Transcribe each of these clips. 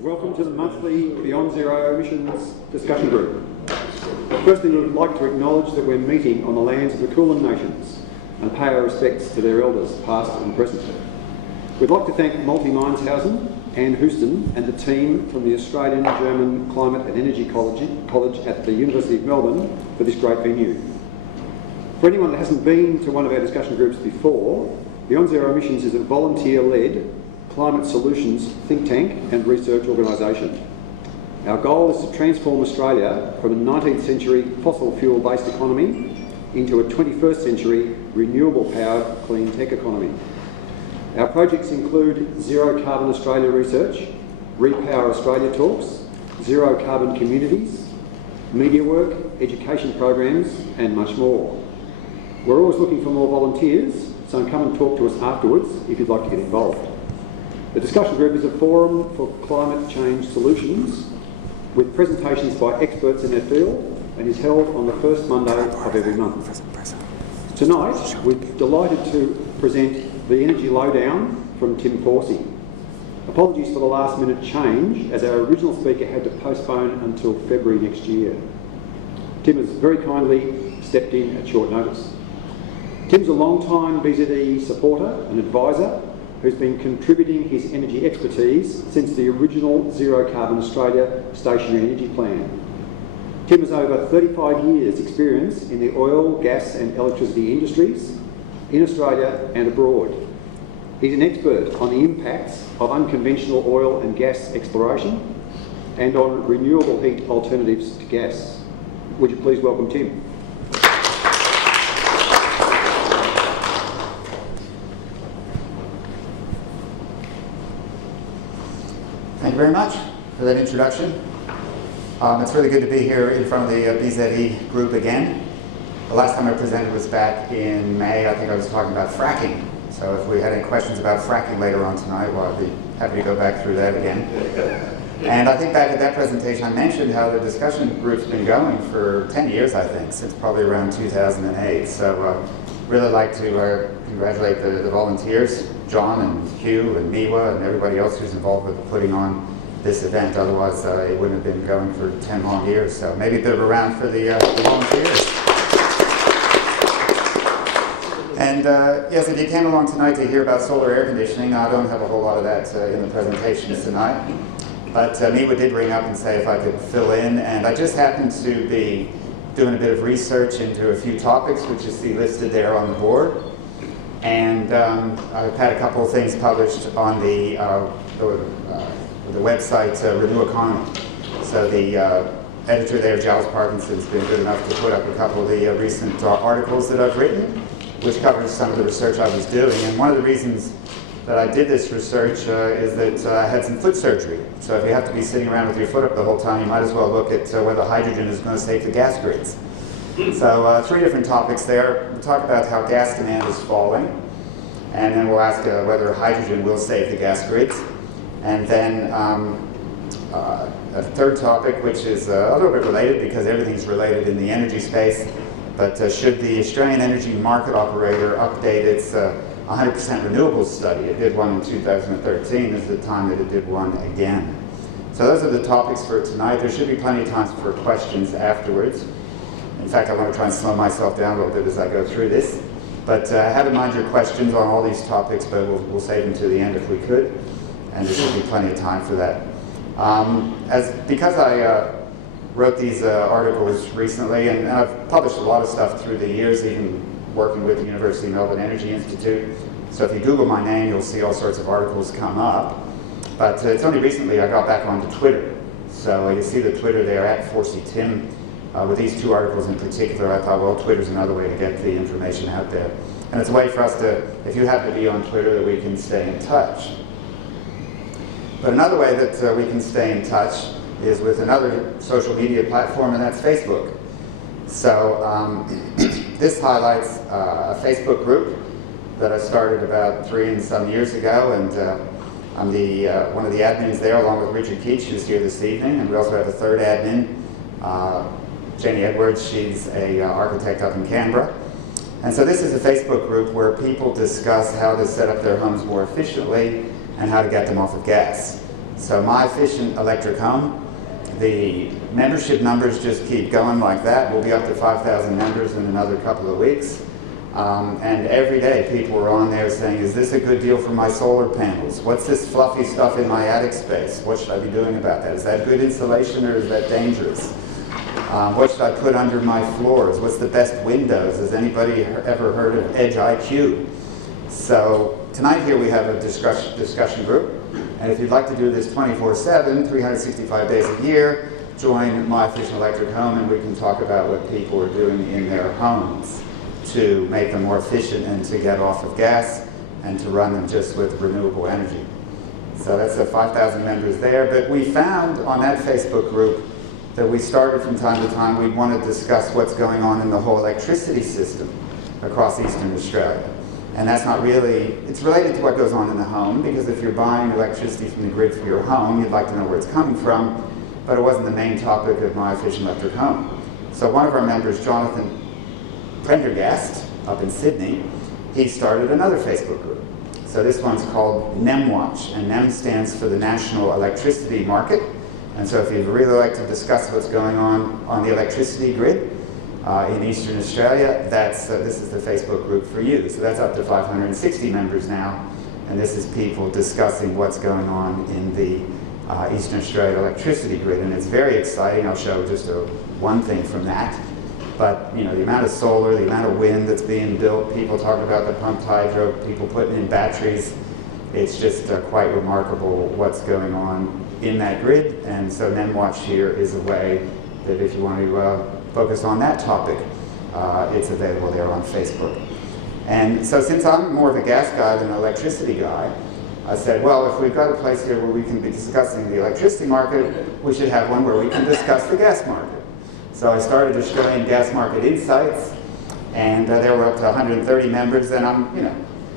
Welcome to the monthly Beyond Zero Emissions discussion group. Firstly, we would like to acknowledge that we're meeting on the lands of the Cuming nations and pay our respects to their elders, past and present. We'd like to thank Multi-Mindshausen, Anne Houston and the team from the Australian German Climate and Energy College at the University of Melbourne for this great venue. For anyone that hasn't been to one of our discussion groups before, Beyond Zero Emissions is a volunteer-led climate solutions think tank and research organisation. Our goal is to transform Australia from a 19th century fossil fuel-based economy into a 21st century renewable-powered clean tech economy. Our projects include Zero Carbon Australia research, Repower Australia talks, Zero Carbon communities, media work, education programs and much more. We're always looking for more volunteers, so come and talk to us afterwards if you'd like to get involved. The discussion group is a forum for climate change solutions with presentations by experts in their field and is held on the first Monday of every month. Tonight, we're delighted to present the Energy Lowdown from Tim Forcey. Apologies for the last minute change, as our original speaker had to postpone until February next year. Tim has very kindly stepped in at short notice. Tim's a long-time BZE supporter and advisor who's been contributing his energy expertise since the original Zero Carbon Australia stationary energy plan. Tim has over 35 years experience in the oil, gas and electricity industries in Australia and abroad. He's an expert on the impacts of unconventional oil and gas exploration and on renewable heat alternatives to gas. Would you please welcome Tim? Thank you very much for that introduction. It's really good to be here in front of the BZE group again. The last time I presented was back in May. I think I was talking about fracking. So if we had any questions about fracking later on tonight, well, I'd be happy to go back through that again. And I think back at that presentation I mentioned how the discussion group's been going for 10 years, I think, since probably around 2008. So really like to congratulate the volunteers, John and Hugh and Miwa and everybody else who's involved with putting on this event. Otherwise, it wouldn't have been going for 10 long years. So maybe a bit of a round for the volunteers. And yes, if you came along tonight to hear about solar air conditioning, I don't have a whole lot of that in the presentations tonight. But Miwa did ring up and say if I could fill in, and I just happened to be doing a bit of research into a few topics, which you see listed there on the board. And I've had a couple of things published on the website Renew Economy. So the editor there, Giles Parkinson, has been good enough to put up a couple of the recent articles that I've written, which covers some of the research I was doing. And one of the reasons that I did this research is that I had some foot surgery. So if you have to be sitting around with your foot up the whole time, you might as well look at whether hydrogen is going to save the gas grids. So 3 different topics there. We'll talk about how gas demand is falling, and then we'll ask whether hydrogen will save the gas grids. And then a third topic, which is a little bit related because everything's related in the energy space, but should the Australian Energy Market Operator update its 100% renewables study? It did one in 2013. This is the time that it did one again. So those are the topics for tonight. There should be plenty of time for questions afterwards. In fact, I want to try and slow myself down a little bit as I go through this. But have in mind your questions on all these topics, but we'll save them to the end if we could. And there should be plenty of time for that. Because I wrote these articles recently, and I've published a lot of stuff through the years, even working with the University of Melbourne Energy Institute. So if you Google my name, you'll see all sorts of articles come up. But it's only recently I got back onto Twitter. So you see the Twitter there, @ForceyTim. With these 2 articles in particular, I thought, well, Twitter's another way to get the information out there. And it's a way for us to, if you happen to be on Twitter, that we can stay in touch. But another way that we can stay in touch is with another social media platform, and that's Facebook. So this highlights a Facebook group that I started about 3 and some years ago, and I'm one of the admins there, along with Richard Keach, who's here this evening, and we also have a third admin, Jenny Edwards. She's an architect up in Canberra. And so this is a Facebook group where people discuss how to set up their homes more efficiently and how to get them off of gas. So My Efficient Electric Home, the membership numbers just keep going like that. We'll be up to 5,000 members in another couple of weeks. And every day people are on there saying, is this a good deal for my solar panels? What's this fluffy stuff in my attic space? What should I be doing about that? Is that good insulation or is that dangerous? What should I put under my floors? What's the best windows? Has anybody ever heard of Edge IQ? So tonight here we have a discussion group. And if you'd like to do this 24/7, 365 days a year, join My Efficient Electric Home and we can talk about what people are doing in their homes to make them more efficient and to get off of gas and to run them just with renewable energy. So that's 5,000 members there. But we found on that Facebook group that we started from time to time, we want to discuss what's going on in the whole electricity system across Eastern Australia. And that's not really, it's related to what goes on in the home, because if you're buying electricity from the grid for your home, you'd like to know where it's coming from, but it wasn't the main topic of My Efficient Electric Home. So one of our members, Jonathan Prendergast, up in Sydney, he started another Facebook group. So this one's called NEM Watch, and NEM stands for the National Electricity Market. And so if you'd really like to discuss what's going on the electricity grid in Eastern Australia, this is the Facebook group for you. So that's up to 560 members now, and this is people discussing what's going on in the Eastern Australia electricity grid, and it's very exciting. I'll show just one thing from that. But you know, the amount of solar, the amount of wind that's being built, people talking about the pumped hydro, people putting in batteries, it's just quite remarkable what's going on in that grid. And so NEMWatch here is a way that if you want to focus on that topic, it's available there on Facebook. And so since I'm more of a gas guy than an electricity guy, I said, well, if we've got a place here where we can be discussing the electricity market, we should have one where we can discuss the gas market. So I started Australian Gas Market Insights, and there were up to 130 members, and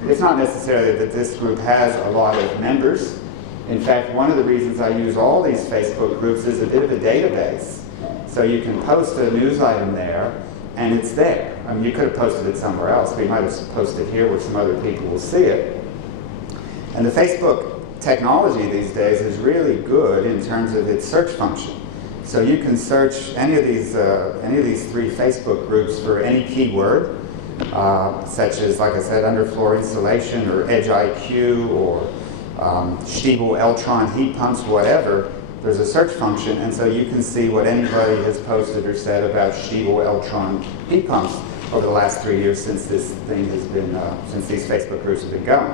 it's not necessarily that this group has a lot of members. In fact, one of the reasons I use all these Facebook groups is a bit of a database. So you can post a news item there, and it's there. I mean, you could have posted it somewhere else. We might have posted it here where some other people will see it. And the Facebook technology these days is really good in terms of its search function. So you can search any of these three Facebook groups for any keyword, such as, like I said, underfloor insulation or Edge IQ or Stiebel Eltron heat pumps, whatever. There's a search function, and so you can see what anybody has posted or said about Stiebel Eltron heat pumps over the last 3 years since this thing has been, since these Facebook groups have been going.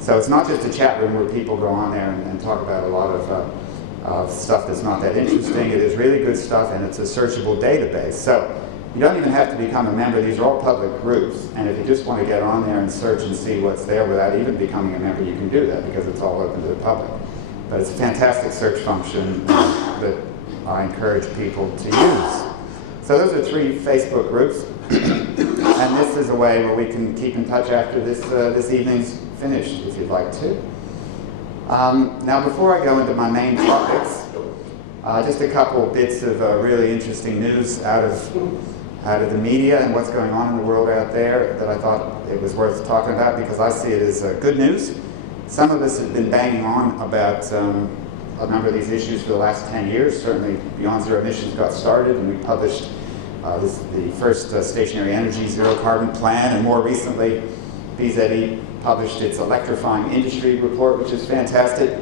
So it's not just a chat room where people go on there and talk about a lot of stuff that's not that interesting. It is really good stuff, and it's a searchable database. So you don't even have to become a member. These are all public groups, and if you just want to get on there and search and see what's there without even becoming a member, you can do that because it's all open to the public. But it's a fantastic search function that I encourage people to use. So those are three Facebook groups, and this is a way where we can keep in touch after this evening's finished, if you'd like to. Now, before I go into my main topics, just a couple bits of really interesting news out of the media and what's going on in the world out there that I thought it was worth talking about because I see it as good news. Some of us have been banging on about a number of these issues for the last 10 years. Certainly, Beyond Zero Emissions got started, and we published the first stationary energy zero carbon plan, and more recently, BZE published its electrifying industry report, which is fantastic.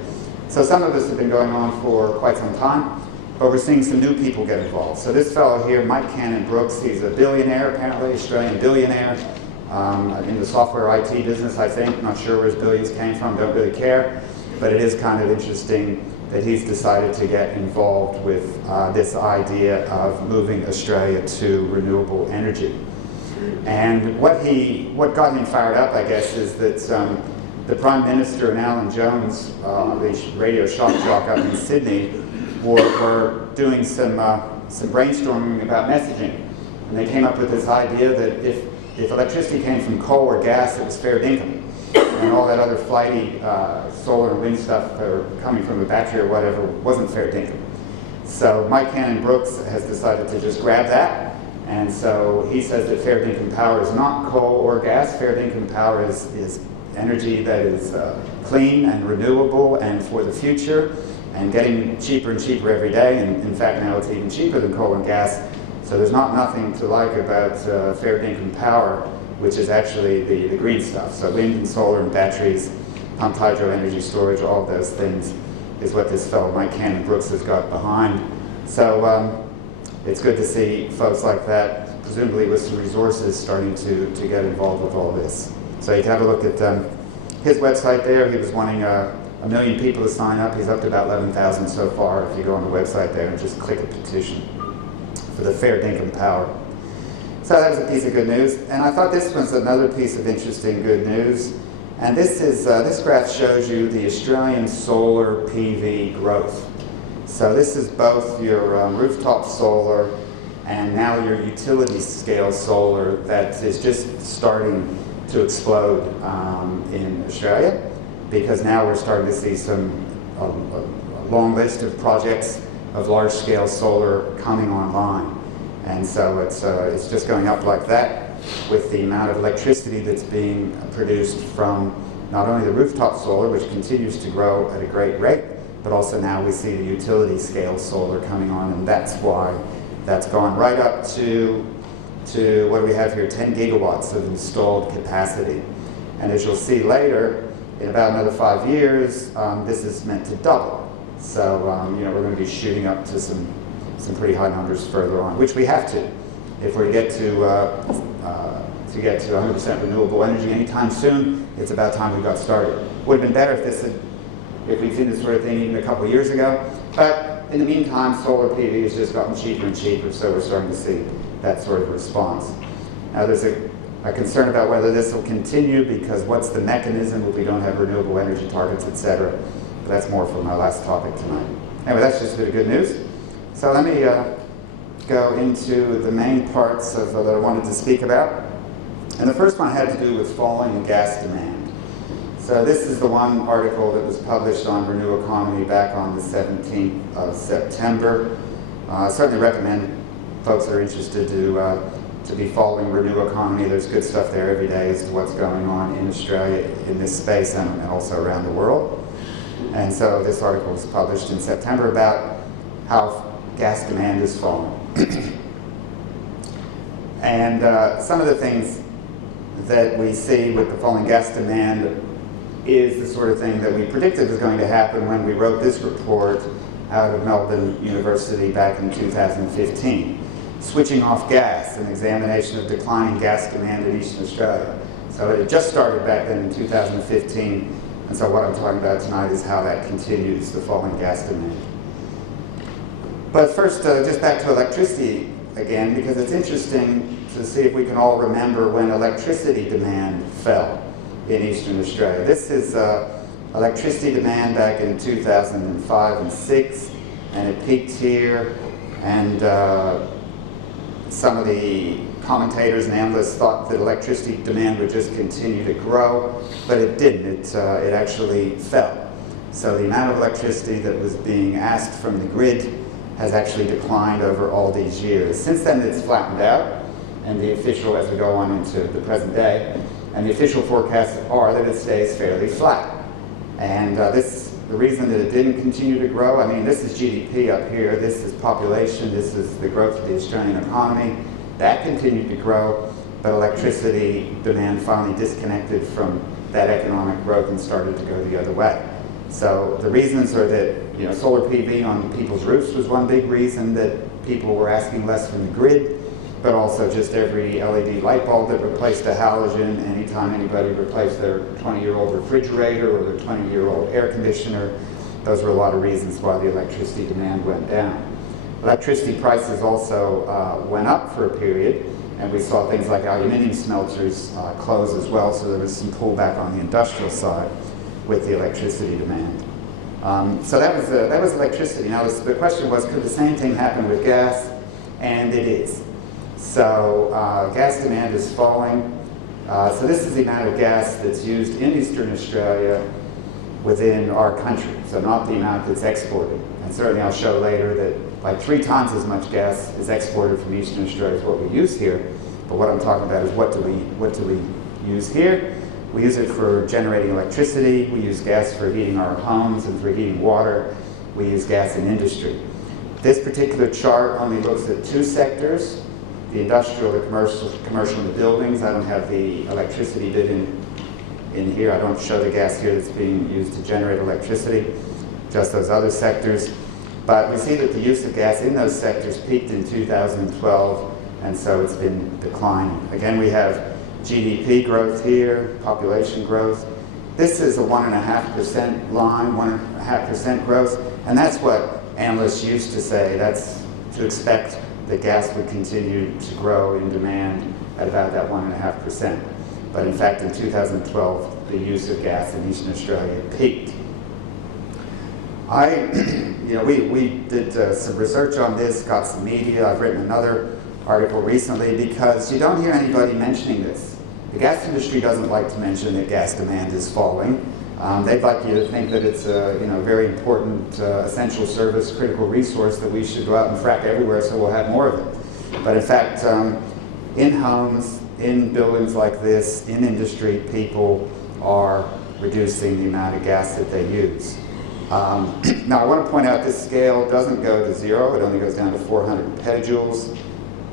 So some of us have been going on for quite some time, but we're seeing some new people get involved. So this fellow here, Mike Cannon-Brookes, he's a billionaire, apparently, Australian billionaire, in the software IT business, I think. Not sure where his billions came from, don't really care. But it is kind of interesting that he's decided to get involved with this idea of moving Australia to renewable energy. And what got him fired up, I guess, is that the Prime Minister and Alan Jones, the radio shock jock up in Sydney, were doing some brainstorming about messaging. And they came up with this idea that if electricity came from coal or gas, it was fair dinkum. And all that other flighty solar and wind stuff coming from a battery or whatever wasn't fair dinkum. So Mike Cannon-Brookes has decided to just grab that. And so he says that fair dinkum power is not coal or gas. Fair dinkum power is energy that is clean and renewable and for the future, and getting cheaper and cheaper every day, and in fact now it's even cheaper than coal and gas. So there's nothing to like about fair income power, which is actually the green stuff. So wind and solar and batteries, pumped hydro energy storage, all of those things is what this fellow Mike Cannon Brooks has got behind. So it's good to see folks like that, presumably with some resources, starting to get involved with all this. So you can have a look at his website there. He was wanting 1 million people to sign up. He's up to about 11,000 so far if you go on the website there and just click a petition for the fair income power. So that was a piece of good news. And I thought this was another piece of interesting good news. And this graph shows you the Australian solar PV growth. So this is both your rooftop solar and now your utility scale solar that is just starting to explode in Australia, because now we're starting to see a long list of projects of large scale solar coming online. And so it's just going up like that with the amount of electricity that's being produced from not only the rooftop solar, which continues to grow at a great rate, but also now we see the utility scale solar coming on, and that's why that's gone right up to what do we have here, 10 gigawatts of installed capacity. And as you'll see later, in about another 5 years, this is meant to double. So we're going to be shooting up to some pretty high numbers further on, which we have to if we're to get to 100% renewable energy anytime soon. It's about time we got started. Would have been better if we'd seen this sort of thing even a couple of years ago. But in the meantime, solar PV has just gotten cheaper and cheaper, so we're starting to see that sort of response. Now there's a concern about whether this will continue, because what's the mechanism if we don't have renewable energy targets, etc. But that's more for my last topic tonight. Anyway, that's just a bit of good news. So let me go into the main parts that I wanted to speak about. And the first one had to do with falling gas demand. So this is the one article that was published on Renew Economy back on the 17th of September. I certainly recommend folks that are interested to be following Renew Economy. There's good stuff there every day as to what's going on in Australia in this space and also around the world. And so this article was published in September about how gas demand is falling. And some of the things that we see with the falling gas demand is the sort of thing that we predicted was going to happen when we wrote this report out of Melbourne University back in 2015. Switching off gas, an examination of declining gas demand in Eastern Australia. So it just started back then in 2015, and so what I'm talking about tonight is how that continues, the falling gas demand. But first, just back to electricity again, because it's interesting to see if we can all remember when electricity demand fell in Eastern Australia. This is electricity demand back in 2005 and 6, and it peaked here, and some of the commentators and analysts thought that electricity demand would just continue to grow, but it didn't. It actually fell. So the amount of electricity that was being asked from the grid has actually declined over all these years. Since then, it's flattened out, and the official, as we go on into the present day, and the official forecasts are that it stays fairly flat. And the reason that it didn't continue to grow, I mean, this is GDP up here, this is population, this is the growth of the Australian economy. That continued to grow, but electricity demand finally disconnected from that economic growth and started to go the other way. So the reasons are that solar PV on people's roofs was one big reason, that people were asking less from the grid, but also just every LED light bulb that replaced a halogen, anytime anybody replaced their 20-year-old refrigerator or their 20-year-old air conditioner, those were a lot of reasons why the electricity demand went down. Electricity prices also went up for a period, and we saw things like aluminium smelters close as well, so there was some pullback on the industrial side with the electricity demand. So that was electricity. Now the question was, could the same thing happen with gas? And it is. So gas demand is falling. So this is the amount of gas that's used in Eastern Australia within our country, so not the amount that's exported. And certainly I'll show later that like 3 times as much gas is exported from Eastern Australia as what we use here. But what I'm talking about is what do we use here? We use it for generating electricity. We use gas for heating our homes and for heating water. We use gas in industry. This particular chart only looks at two sectors, the industrial, the commercial and the buildings. I don't have the electricity bit in here. I don't show the gas here that's being used to generate electricity, just those other sectors. But we see that the use of gas in those sectors peaked in 2012, and so it's been declining. Again, we have GDP growth here, population growth. This is a 1.5% line, 1.5% growth, and that's what analysts used to say. That's to expect that gas would continue to grow in demand at about that 1.5%. But in fact, in 2012, the use of gas in Eastern Australia peaked. We did some research on this, got some media. I've written another article recently because you don't hear anybody mentioning this. The gas industry doesn't like to mention that gas demand is falling. They'd like you to think that it's a very important essential service, critical resource that we should go out and frack everywhere so we'll have more of it. But in fact, in homes, in buildings like this, in industry, people are reducing the amount of gas that they use. Now I want to point out this scale doesn't go to zero, it only goes down to 400 petajoules.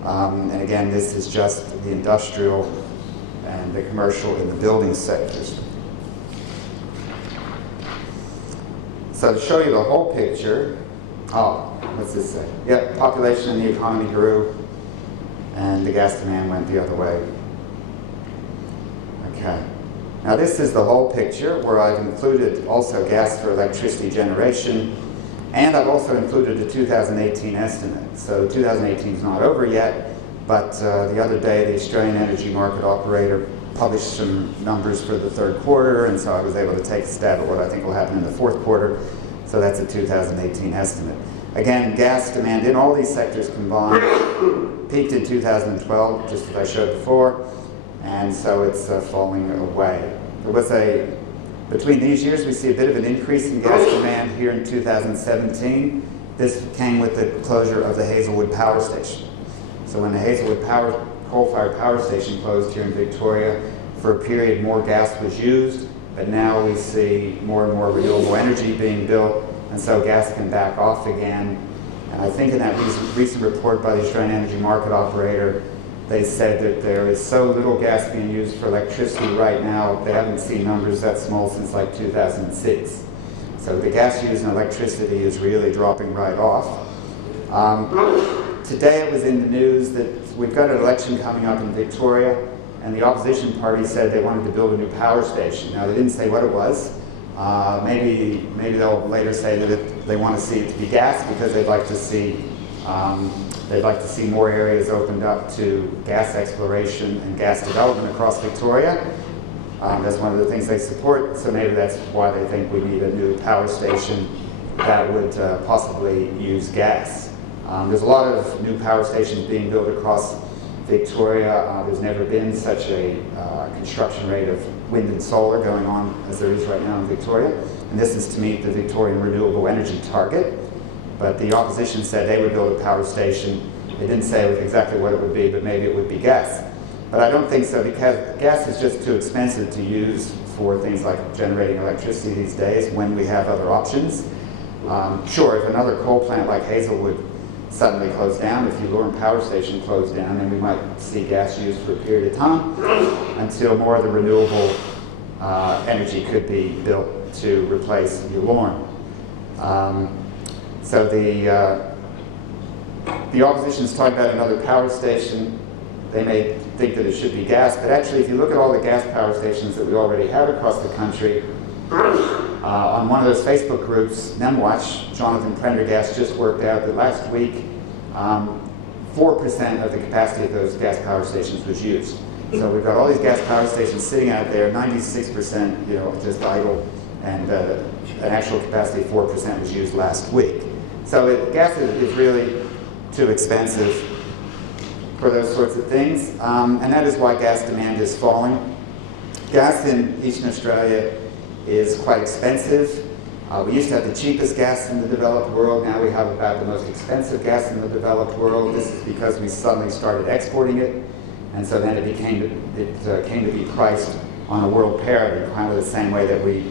And again, this is just the industrial and the commercial and the building sectors. So to show you the whole picture, what's this say? Yep, population and the economy grew, and the gas demand went the other way. Okay. Now this is the whole picture where I've included also gas for electricity generation, and I've also included a 2018 estimate. So 2018 is not over yet, but the other day the Australian Energy Market Operator published some numbers for the third quarter, and so I was able to take a stab at what I think will happen in the fourth quarter. So that's a 2018 estimate. Again, gas demand in all these sectors combined peaked in 2012, just as I showed before, and so it's falling away. Between these years, we see a bit of an increase in gas demand here in 2017. This came with the closure of the Hazelwood Power Station. So when the Hazelwood coal-fired power station closed here in Victoria, for a period more gas was used, but now we see more and more renewable energy being built, and so gas can back off again. And I think in that recent report by the Australian Energy Market Operator, they said that there is so little gas being used for electricity right now, they haven't seen numbers that small since like 2006. So the gas used in electricity is really dropping right off. Today it was in the news that we've got an election coming up in Victoria, and the opposition party said they wanted to build a new power station. Now they didn't say what it was. Maybe they'll later say that they want to see it to be gas because they'd like to see more areas opened up to gas exploration and gas development across Victoria. That's one of the things they support, so maybe that's why they think we need a new power station that would possibly use gas. There's a lot of new power stations being built across Victoria. There's never been such a construction rate of wind and solar going on as there is right now in Victoria. And this is to meet the Victorian renewable energy target. But the opposition said they would build a power station. They didn't say exactly what it would be, but maybe it would be gas. But I don't think so, because gas is just too expensive to use for things like generating electricity these days when we have other options. Sure, if another coal plant like Hazelwood suddenly closed down, if the Lauren Power Station closed down, then we might see gas used for a period of time until more of the renewable energy could be built to replace the Lauren. So the opposition is talking about another power station. They may think that it should be gas, but actually if you look at all the gas power stations that we already have across the country, on one of those Facebook groups, NemWatch, Jonathan Prendergast just worked out that last week 4% of the capacity of those gas power stations was used. So we've got all these gas power stations sitting out there, 96% just idle, and an actual capacity of 4% was used last week. So gas is really too expensive for those sorts of things, and that is why gas demand is falling. Gas in Eastern Australia is quite expensive. We used to have the cheapest gas in the developed world. Now we have about the most expensive gas in the developed world. This is because we suddenly started exporting it, and so then it came to be priced on a world parity, kind of the same way that we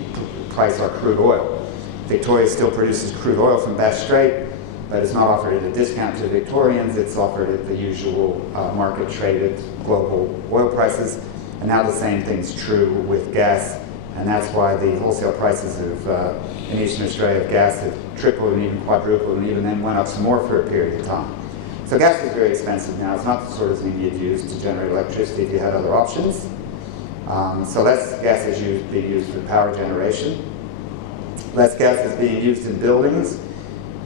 price our crude oil. Victoria still produces crude oil from Bass Strait, but it's not offered at a discount to Victorians. It's offered at the usual market-traded global oil prices. And now the same thing's true with gas, and that's why the wholesale prices in Eastern Australia of gas have tripled and even quadrupled, and even then went up some more for a period of time. So gas is very expensive now. It's not the sort of thing you'd use to generate electricity if you had other options. So less gas is being used for power generation. Less gas is being used in buildings.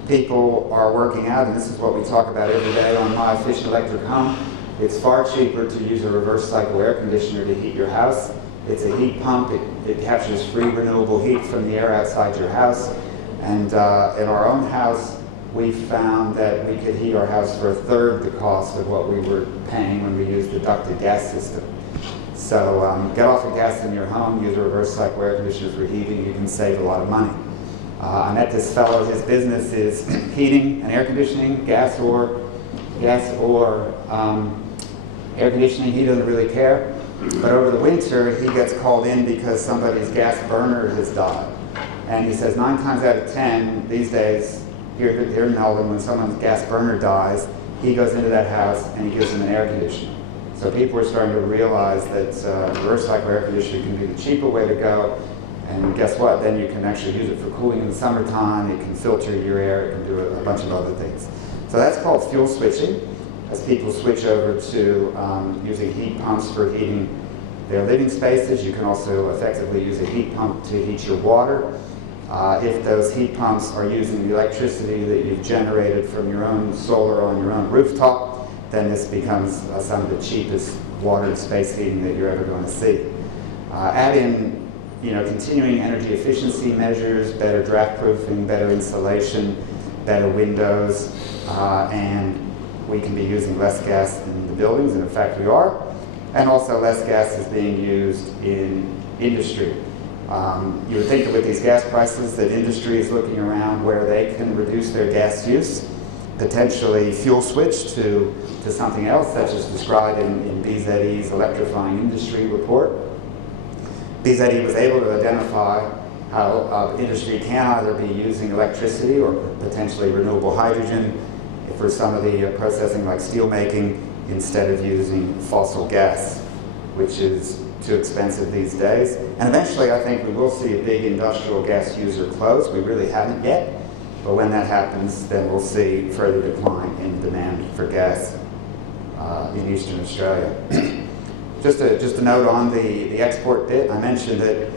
People are working out, and this is what we talk about every day on My Efficient Electric Home. It's far cheaper to use a reverse cycle air conditioner to heat your house. It's a heat pump. It captures free renewable heat from the air outside your house. And in our own house, we found that we could heat our house for 1/3 the cost of what we were paying when we used the ducted gas system. So get off of gas in your home, use a reverse cycle air conditioner for heating. You can save a lot of money. I met this fellow. His business is heating and air conditioning, gas or air conditioning. He doesn't really care. But over the winter, he gets called in because somebody's gas burner has died. And he says 9 times out of 10 these days, here in Melbourne, when someone's gas burner dies, he goes into that house and he gives them an air conditioner. So people are starting to realize that reverse cycle air conditioning can be the cheaper way to go. And guess what? Then you can actually use it for cooling in the summertime. It can filter your air. It can do a bunch of other things. So that's called fuel switching. As people switch over to using heat pumps for heating their living spaces, you can also effectively use a heat pump to heat your water. If those heat pumps are using the electricity that you've generated from your own solar on your own rooftop, then this becomes some of the cheapest water and space heating that you're ever going to see. Add in continuing energy efficiency measures, better draft proofing, better insulation, better windows, and we can be using less gas in the buildings, and in fact we are. And also less gas is being used in industry. You would think that with these gas prices that industry is looking around where they can reduce their gas use, potentially fuel switch to something else, such as described in BZE's Electrifying Industry report. BZE was able to identify how industry can either be using electricity or potentially renewable hydrogen for some of the processing like steel making instead of using fossil gas, which is too expensive these days. And eventually I think we will see a big industrial gas user close. We really haven't yet, but when that happens, then we'll see further decline in demand for gas in Eastern Australia. Just a note on the export bit. I mentioned that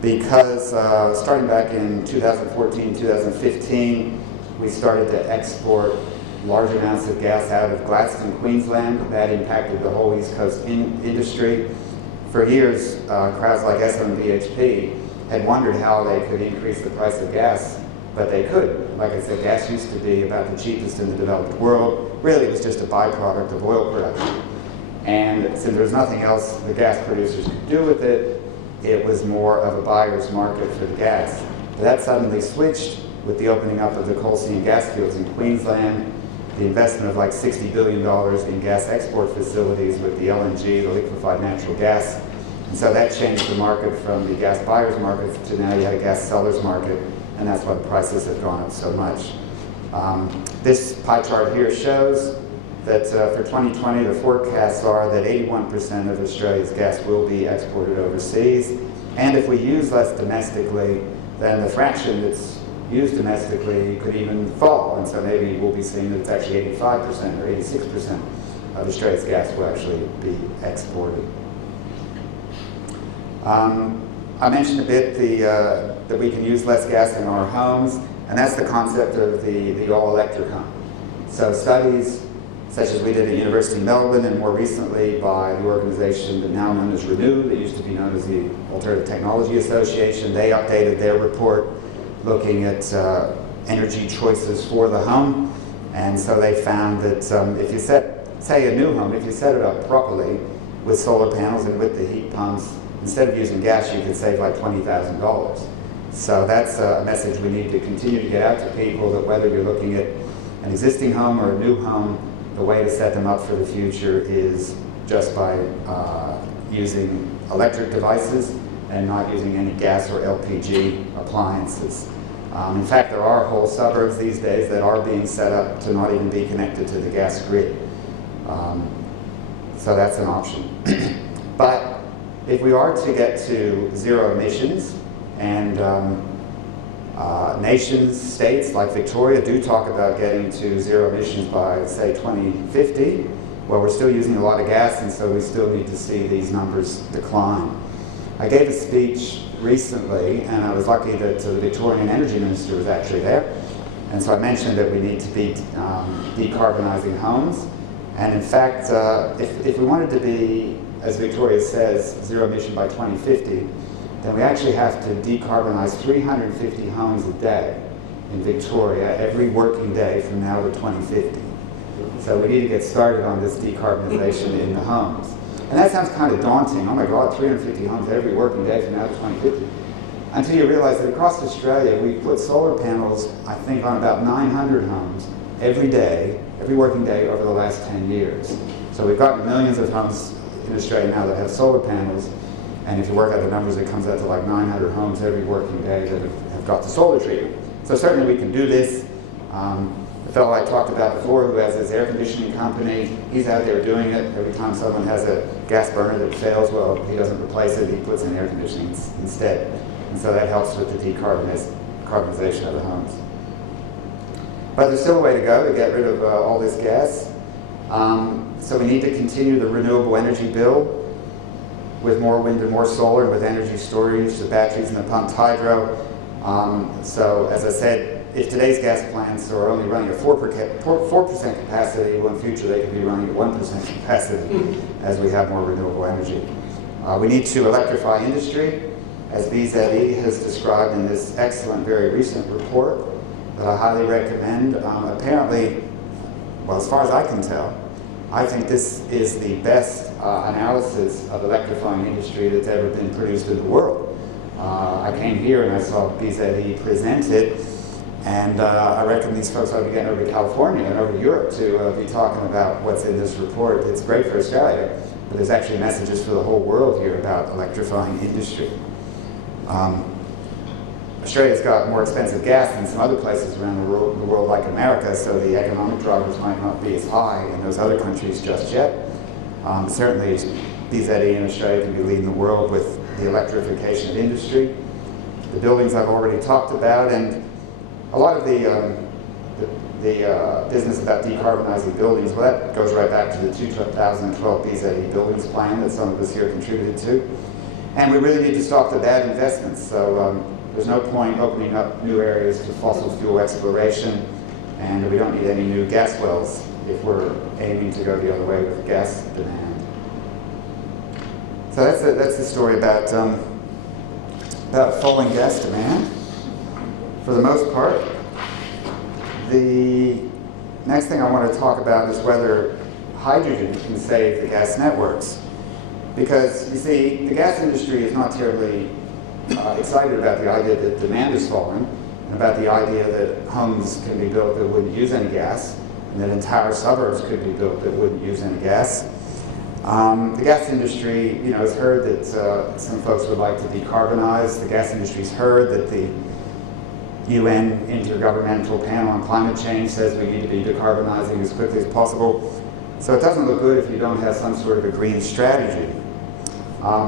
because starting back in 2014, 2015, we started to export large amounts of gas out of Gladstone, Queensland. That impacted the whole East Coast industry. For years, crowds like Esso and BHP had wondered how they could increase the price of gas, but they could. Like I said, gas used to be about the cheapest in the developed world. Really, it was just a byproduct of oil production. And since there was nothing else the gas producers could do with it, it was more of a buyer's market for the gas. But that suddenly switched with the opening up of the coal seam gas fields in Queensland, the investment of like $60 billion in gas export facilities with the LNG, the liquefied natural gas. And so that changed the market from the gas buyer's market to now you had a gas seller's market, and that's why the prices have gone up so much. This pie chart here shows that for 2020, the forecasts are that 81% of Australia's gas will be exported overseas. And if we use less domestically, then the fraction that's used domestically could even fall. And so maybe we'll be seeing that it's actually 85% or 86% of Australia's gas will actually be exported. I mentioned a bit that we can use less gas in our homes, and that's the concept of the all-electric home. So studies such as we did at University of Melbourne, and more recently by the organization that now known as Renew, that used to be known as the Alternative Technology Association. They updated their report looking at energy choices for the home. And so they found that if you say a new home, if you set it up properly with solar panels and with the heat pumps, instead of using gas, you could save like $20,000. So that's a message we need to continue to get out to people, that whether you're looking at an existing home or a new home, the way to set them up for the future is just by using electric devices and not using any gas or LPG appliances. In fact, there are whole suburbs these days that are being set up to not even be connected to the gas grid. So that's an option. But if we are to get to zero emissions, and nations, states like Victoria do talk about getting to zero emissions by, say, 2050, well, we're still using a lot of gas, and so we still need to see these numbers decline. I gave a speech recently, and I was lucky that the Victorian Energy Minister was actually there. And so I mentioned that we need to be decarbonising homes. And in fact, if we wanted to be, as Victoria says, zero emission by 2050, then we actually have to decarbonise 350 homes a day in Victoria every working day from now to 2050. So we need to get started on this decarbonisation in the homes. And that sounds kind of daunting. Oh my God, 350 homes every working day from now to 2050. Until you realize that across Australia, we put solar panels, I think, on about 900 homes every day, every working day over the last 10 years. So we've got millions of homes in Australia now that have solar panels. And if you work out the numbers, it comes out to like 900 homes every working day that have got the solar treatment. So certainly we can do this. The fellow I talked about before who has his air conditioning company, he's out there doing it. Every time someone has a gas burner that fails, well, he doesn't replace it, he puts in air conditioning instead. And so that helps with the decarbonization of the homes. But there's still a way to go to get rid of all this gas. So we need to continue the renewable energy bill with more wind and more solar, with energy storage, the batteries and the pumped hydro. So as I said, if today's gas plants are only running at 4% capacity, well, in future they could be running at 1% capacity as we have more renewable energy. We need to electrify industry, as VZE has described in this excellent, very recent report that I highly recommend. Apparently, well, as far as I can tell, I think this is the best analysis of electrifying industry that's ever been produced in the world. I came here and I saw VZE present it, and I reckon these folks ought to be getting over to California and over to Europe to be talking about what's in this report. It's great for Australia, but there's actually messages for the whole world here about electrifying industry. Australia's got more expensive gas than some other places around the world like America, so the economic drivers might not be as high in those other countries just yet. Certainly, VZE in Australia can be leading the world with the electrification of industry. The buildings I've already talked about, and a lot of the business about decarbonizing buildings, well, that goes right back to the 2012 VZE buildings plan that some of us here contributed to. And we really need to stop the bad investments. So there's no point opening up new areas to fossil fuel exploration, and we don't need any new gas wells if we're aiming to go the other way with gas demand. So that's the story about falling gas demand. For the most part, the next thing I want to talk about is whether hydrogen can save the gas networks. Because, you see, the gas industry is not terribly excited about the idea that demand is falling, and about the idea that homes can be built that wouldn't use any gas, and that entire suburbs could be built that wouldn't use any gas. The gas industry, has heard that some folks would like to decarbonize. The gas industry's heard that the UN Intergovernmental Panel on Climate Change says we need to be decarbonizing as quickly as possible. So it doesn't look good if you don't have some sort of a green strategy.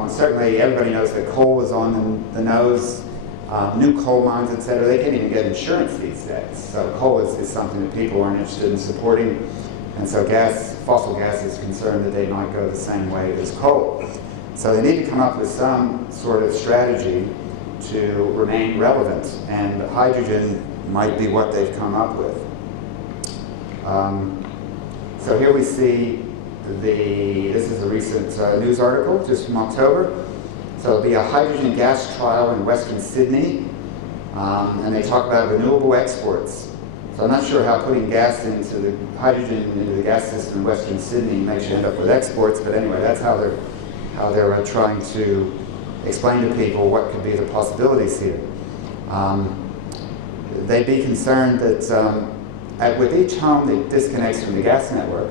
Certainly everybody knows that coal is on the nose. New coal mines, et cetera, they can't even get insurance these days. So coal is something that people aren't interested in supporting. And so fossil gas is concerned that they might go the same way as coal. So they need to come up with some sort of strategy to remain relevant, and hydrogen might be what they've come up with. So here we see this is a recent news article just from October. So there'll be a hydrogen gas trial in Western Sydney, and they talk about renewable exports. So I'm not sure how putting hydrogen into the gas system in Western Sydney makes you end up with exports, but anyway, that's how they're trying to explain to people what could be the possibilities here. They'd be concerned that with each home that disconnects from the gas network,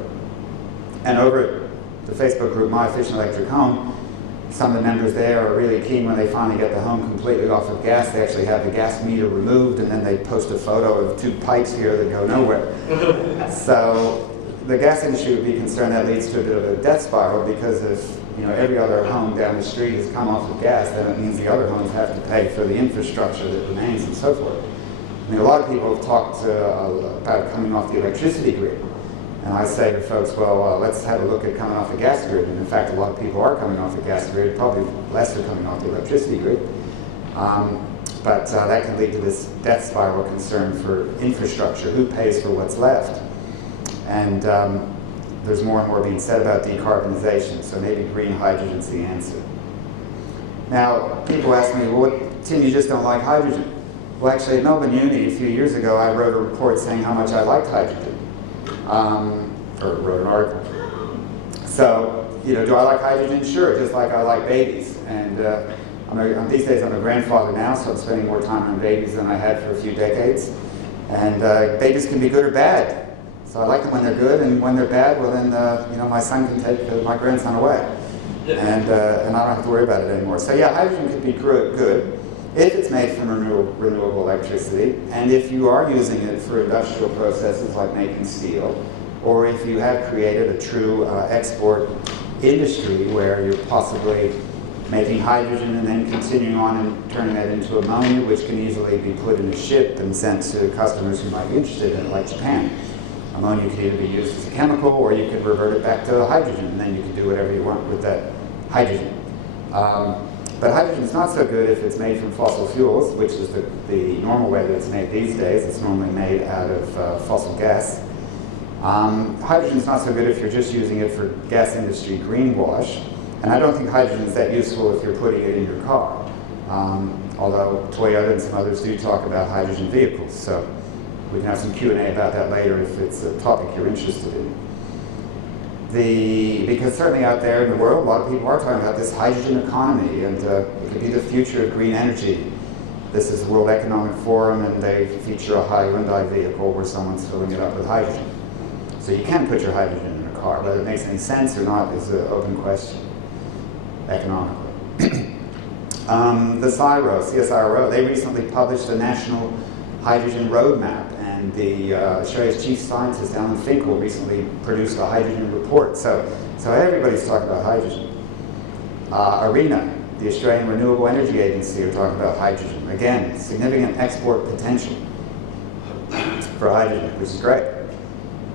and over at the Facebook group My Efficient Electric Home, some of the members there are really keen when they finally get the home completely off of gas. They actually have the gas meter removed, and then they post a photo of 2 pipes here that go nowhere. So the gas industry would be concerned that leads to a bit of a death spiral, because if every other home down the street has come off of gas, then it means the other homes have to pay for the infrastructure that remains and so forth. I mean, a lot of people have talked about coming off the electricity grid. And I say to folks, well, let's have a look at coming off the gas grid. And in fact, a lot of people are coming off the gas grid, probably less are coming off the electricity grid. But that can lead to this death spiral concern for infrastructure. Who pays for what's left? And there's more and more being said about decarbonization, so maybe green hydrogen's the answer. Now, people ask me, well, Tim, you just don't like hydrogen. Well, actually, at Melbourne Uni, a few years ago, I wrote a report saying how much I liked hydrogen. Or wrote an article. So, do I like hydrogen? Sure, just like I like babies. And these days I'm a grandfather now, so I'm spending more time on babies than I had for a few decades. And babies can be good or bad. So I like them when they're good, and when they're bad, well then, my son can take my grandson away. And I don't have to worry about it anymore. So yeah, hydrogen could be good if it's made from renewable electricity, and if you are using it for industrial processes like making steel, or if you have created a true export industry where you're possibly making hydrogen and then continuing on and turning that into ammonia, which can easily be put in a ship and sent to customers who might be interested in it, like Japan. Ammonia can either be used as a chemical, or you can revert it back to hydrogen, and then you can do whatever you want with that hydrogen. But hydrogen is not so good if it's made from fossil fuels, which is the normal way that it's made these days. It's normally made out of fossil gas. Hydrogen is not so good if you're just using it for gas industry greenwash. And I don't think hydrogen is that useful if you're putting it in your car. Although Toyota and some others do talk about hydrogen vehicles. So we can have some Q&A about that later if it's a topic you're interested in. Because certainly out there in the world, a lot of people are talking about this hydrogen economy, and it could be the future of green energy. This is the World Economic Forum, and they feature a Hyundai vehicle where someone's filling it up with hydrogen. So you can put your hydrogen in a car. Whether it makes any sense or not is an open question, economically. The CSIRO, they recently published a national hydrogen roadmap. And Australia's chief scientist, Alan Finkel, recently produced a hydrogen report. So everybody's talking about hydrogen. ARENA, the Australian Renewable Energy Agency, are talking about hydrogen. Again, significant export potential for hydrogen, which is great.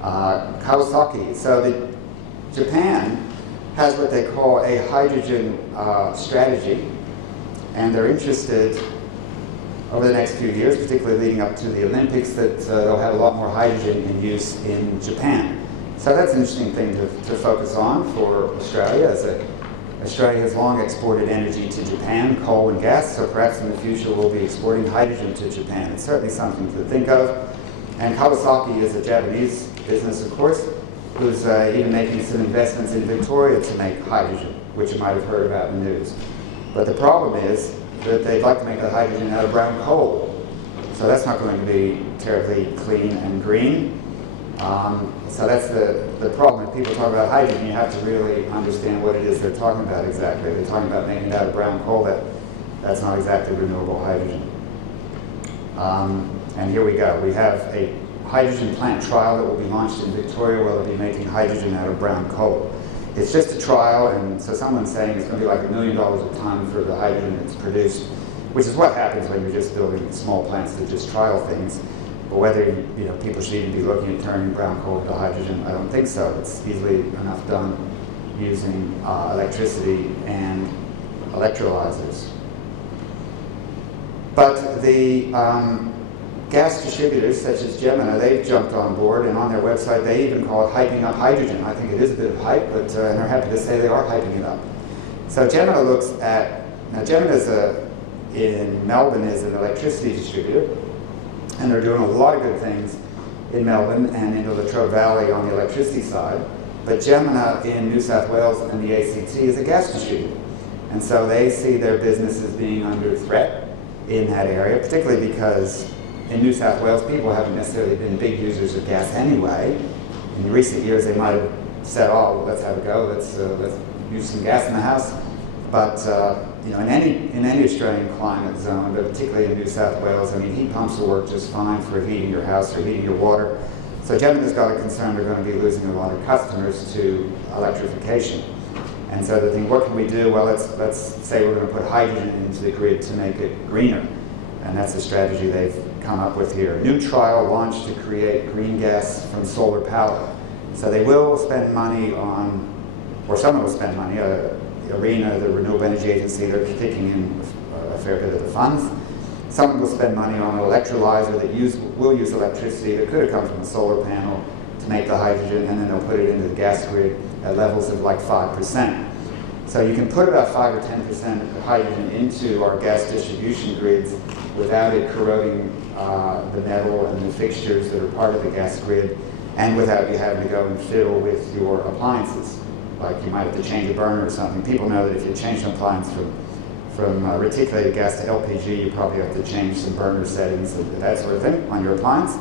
Kawasaki. So Japan has what they call a hydrogen strategy, and they're interested over the next few years, particularly leading up to the Olympics, that they'll have a lot more hydrogen in use in Japan. So that's an interesting thing to focus on for Australia, as Australia has long exported energy to Japan, coal and gas, so perhaps in the future we'll be exporting hydrogen to Japan. It's certainly something to think of. And Kawasaki is a Japanese business, of course, who's even making some investments in Victoria to make hydrogen, which you might have heard about in the news. But the problem is that they'd like to make the hydrogen out of brown coal. So that's not going to be terribly clean and green. So that's the problem. If people talk about hydrogen, you have to really understand what it is they're talking about exactly. They're talking about making it out of brown coal. That's not exactly renewable hydrogen. And here we go. We have a hydrogen plant trial that will be launched in Victoria, where they'll be making hydrogen out of brown coal. It's just a trial, and so someone's saying it's going to be like $1 million a ton for the hydrogen that's produced, which is what happens when you're just building small plants that just trial things. But whether people should even be looking at turning brown coal into hydrogen, I don't think so. It's easily enough done using electricity and electrolyzers. But the gas distributors such as Gemina, they've jumped on board, and on their website they even call it hyping up hydrogen. I think it is a bit of hype, but and they're happy to say they are hyping it up. So Gemina looks at, now Gemina in Melbourne is an electricity distributor, and they're doing a lot of good things in Melbourne and in the Latrobe Valley on the electricity side. But Gemina in New South Wales and the ACT is a gas distributor. And so they see their businesses being under threat in that area, particularly because in New South Wales, people haven't necessarily been big users of gas anyway. In recent years, they might have said, oh, well, let's have a go, let's use some gas in the house. But you know, in any Australian climate zone, but particularly in New South Wales, I mean, heat pumps will work just fine for heating your house or heating your water. So Gemma's got a concern we're going to be losing a lot of customers to electrification. And so the thing, what can we do? Well, let's say we're going to put hydrogen into the grid to make it greener. And that's the strategy they've come up with here. A new trial launched to create green gas from solar power. So they will spend money on, or someone will spend money, ARENA, the Renewable Energy Agency, they're kicking in a fair bit of the funds. Someone will spend money on an electrolyzer that will use electricity that could have come from a solar panel to make the hydrogen, and then they'll put it into the gas grid at levels of like 5%. So you can put about 5 or 10% of hydrogen into our gas distribution grids without it corroding the metal and the fixtures that are part of the gas grid, and without you having to go and fiddle with your appliances. Like you might have to change a burner or something. People know that if you change an appliance from reticulated gas to LPG, you probably have to change some burner settings and that sort of thing on your appliance.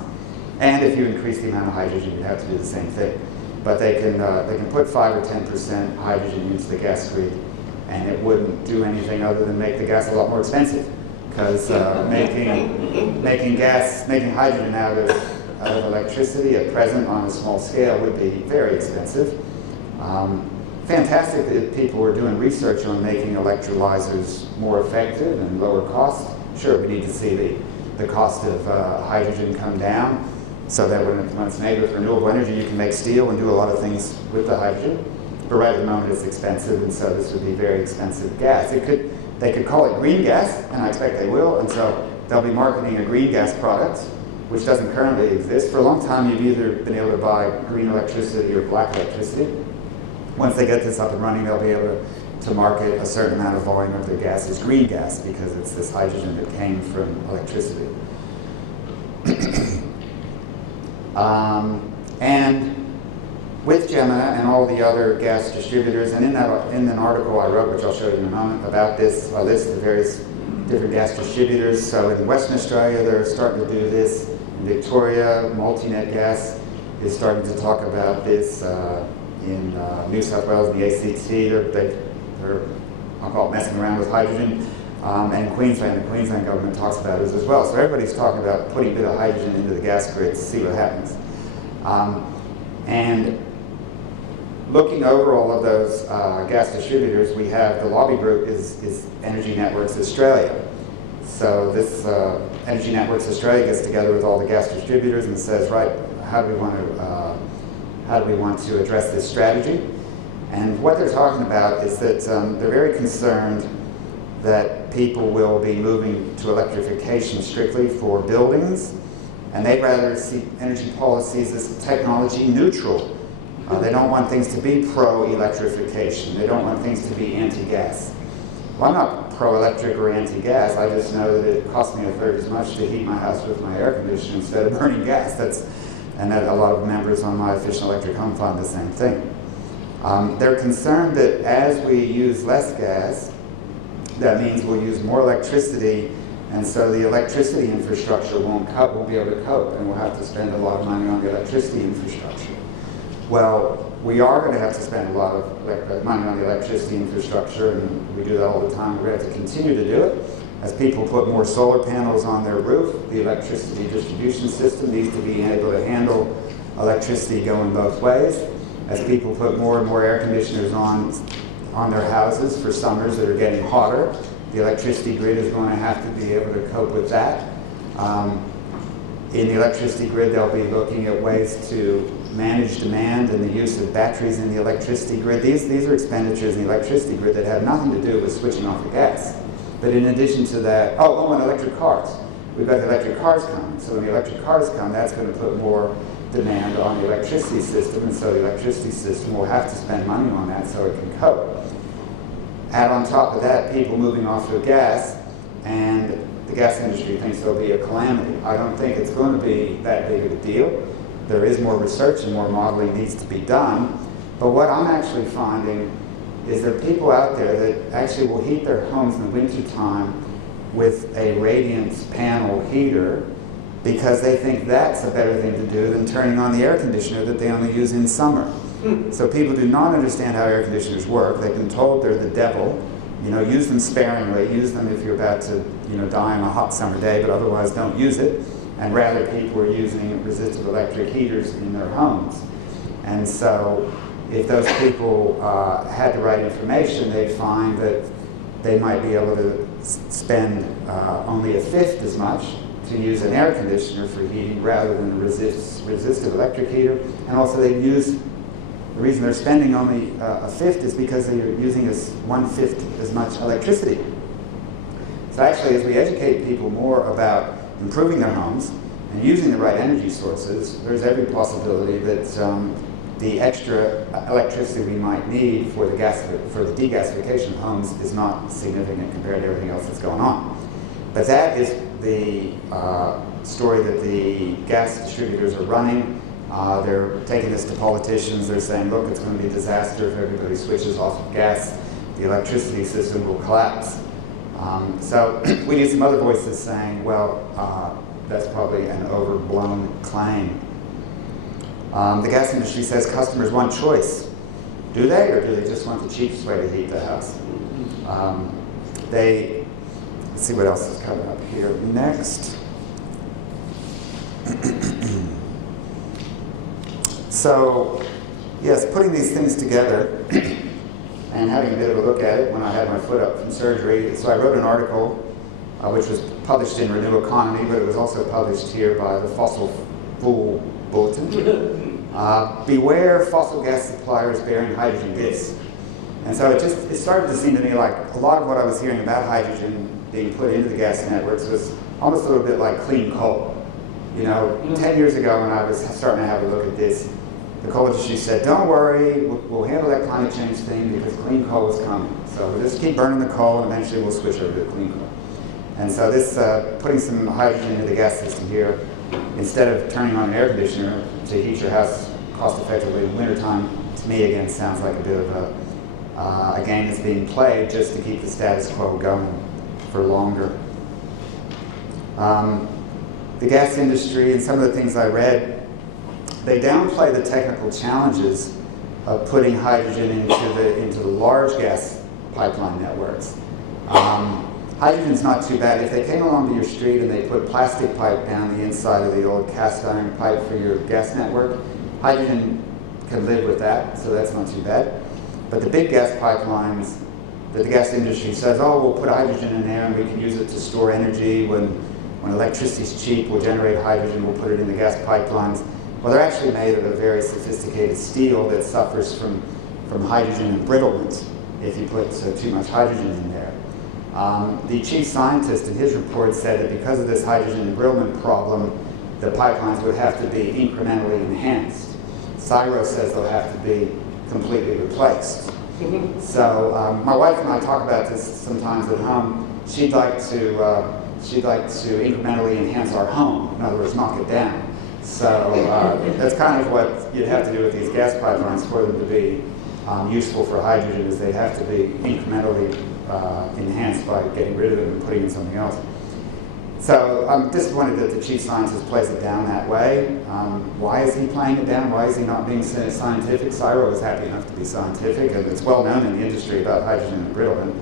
And if you increase the amount of hydrogen, you have to do the same thing. But they can put 5 or 10% hydrogen into the gas grid, and it wouldn't do anything other than make the gas a lot more expensive. Because making hydrogen out of electricity at present on a small scale would be very expensive. Fantastic that people are doing research on making electrolyzers more effective and lower cost. Sure, we need to see the cost of hydrogen come down so that when it's made with renewable energy, you can make steel and do a lot of things with the hydrogen. But right at the moment, it's expensive, and so this would be very expensive gas. They could call it green gas, and I expect they will, and so they'll be marketing a green gas product, which doesn't currently exist. For a long time, you've either been able to buy green electricity or black electricity. Once they get this up and running, they'll be able to market a certain amount of volume of their gas as green gas because it's this hydrogen that came from electricity. And with Gemma and all the other gas distributors, and in an article I wrote, which I'll show you in a moment, about this, I list the various different gas distributors. So in Western Australia, they're starting to do this. In Victoria, Multinet Gas is starting to talk about this. In New South Wales, the ACT, they're I'll call it messing around with hydrogen. And in Queensland, the Queensland government talks about it as well. So everybody's talking about putting a bit of hydrogen into the gas grid to see what happens. And looking over all of those gas distributors, we have the lobby group is Energy Networks Australia. So this Energy Networks Australia gets together with all the gas distributors and says, right, how do we want to address this strategy? And what they're talking about is that they're very concerned that people will be moving to electrification strictly for buildings, and they'd rather see energy policies as technology neutral. They don't want things to be pro-electrification. They don't want things to be anti-gas. Well, I'm not pro-electric or anti-gas. I just know that it costs me a third as much to heat my house with my air conditioner instead of burning gas. And that a lot of members on my Efficient Electric Home Fund the same thing. They're concerned that as we use less gas, that means we'll use more electricity, and so the electricity infrastructure won't be able to cope, and we'll have to spend a lot of money on the electricity infrastructure. Well, we are going to have to spend a lot of money on the electricity infrastructure, and we do that all the time. We're going to have to continue to do it. As people put more solar panels on their roof, the electricity distribution system needs to be able to handle electricity going both ways. As people put more and more air conditioners on their houses for summers that are getting hotter, the electricity grid is going to have to be able to cope with that. In the electricity grid, they'll be looking at ways to manage demand and the use of batteries in the electricity grid. These are expenditures in the electricity grid that have nothing to do with switching off the gas. But in addition to that, and electric cars. We've got the electric cars coming. So when the electric cars come, that's going to put more demand on the electricity system, and so the electricity system will have to spend money on that so it can cope. Add on top of that, people moving off of gas, and the gas industry thinks there'll be a calamity. I don't think it's going to be that big of a deal. There is more research and more modeling needs to be done. But what I'm actually finding is there are people out there that actually will heat their homes in the wintertime with a radiant panel heater because they think that's a better thing to do than turning on the air conditioner that they only use in summer. So people do not understand how air conditioners work. They've been told they're the devil, use them sparingly. Use them if you're about to, die on a hot summer day, but otherwise don't use it. And rather, people are using resistive electric heaters in their homes. And so, if those people had the right information, they'd find that they might be able to spend only a fifth as much to use an air conditioner for heating rather than a resistive electric heater. And also, they use the reason they're spending only a fifth is because they're using 1/5 as much electricity. So actually, as we educate people more about improving their homes and using the right energy sources, there's every possibility that the extra electricity we might need for the degasification of homes is not significant compared to everything else that's going on. But that is the story that the gas distributors are running. They're taking this to politicians. They're saying, look, it's going to be a disaster if everybody switches off of gas. The electricity system will collapse. So we need some other voices saying, well, that's probably an overblown claim. The gas industry says customers want choice. Do they, or do they just want the cheapest way to heat the house? Let's see what else is coming up here next. So, yes, putting these things together and having a bit of a look at it when I had my foot up from surgery. So I wrote an article which was published in Renew Economy, but it was also published here by the Fossil Fuel Bulletin. Beware fossil gas suppliers bearing hydrogen gifts. And so it started to seem to me like a lot of what I was hearing about hydrogen being put into the gas networks was almost a little bit like clean coal. 10 years ago when I was starting to have a look at this, the coal industry said, don't worry, we'll handle that climate change thing because clean coal is coming. So we'll just keep burning the coal and eventually we'll switch over to clean coal. And so this, putting some hydrogen into the gas system here, instead of turning on an air conditioner to heat your house cost effectively in wintertime, to me again sounds like a bit of a game that's being played just to keep the status quo going for longer. The gas industry and some of the things I read, they downplay the technical challenges of putting hydrogen into the large gas pipeline networks. Hydrogen's not too bad. If they came along to your street and they put plastic pipe down the inside of the old cast iron pipe for your gas network, hydrogen can live with that, so that's not too bad. But the big gas pipelines that the gas industry says, oh, we'll put hydrogen in there and we can use it to store energy. When electricity's cheap, we'll generate hydrogen, we'll put it in the gas pipelines. Well, they're actually made of a very sophisticated steel that suffers from hydrogen embrittlement if you put too much hydrogen in there. The chief scientist in his report said that because of this hydrogen embrittlement problem, the pipelines would have to be incrementally enhanced. CSIRO says they'll have to be completely replaced. So my wife and I talk about this sometimes at home. She'd like to incrementally enhance our home. In other words, knock it down. So that's kind of what you'd have to do with these gas pipelines for them to be useful for hydrogen, is they'd have to be incrementally enhanced by getting rid of it and putting in something else. So I'm disappointed that the chief scientist plays it down that way. Why is he playing it down? Why is he not being scientific? CSIRO is happy enough to be scientific, and it's well known in the industry about hydrogen embrittlement.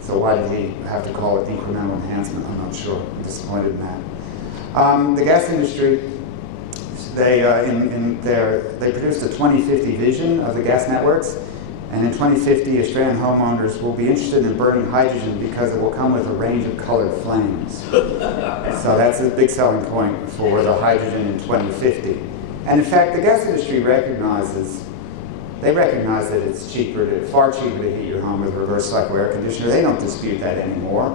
So why did he have to call it incremental enhancement? I'm not sure. I'm disappointed in that. The gas industry, they produced a 2050 vision of the gas networks, and in 2050, Australian homeowners will be interested in burning hydrogen because it will come with a range of colored flames. So that's a big selling point for the hydrogen in 2050. And in fact, the gas industry recognizes that it's far cheaper to heat your home with a reverse cycle air conditioner. They don't dispute that anymore.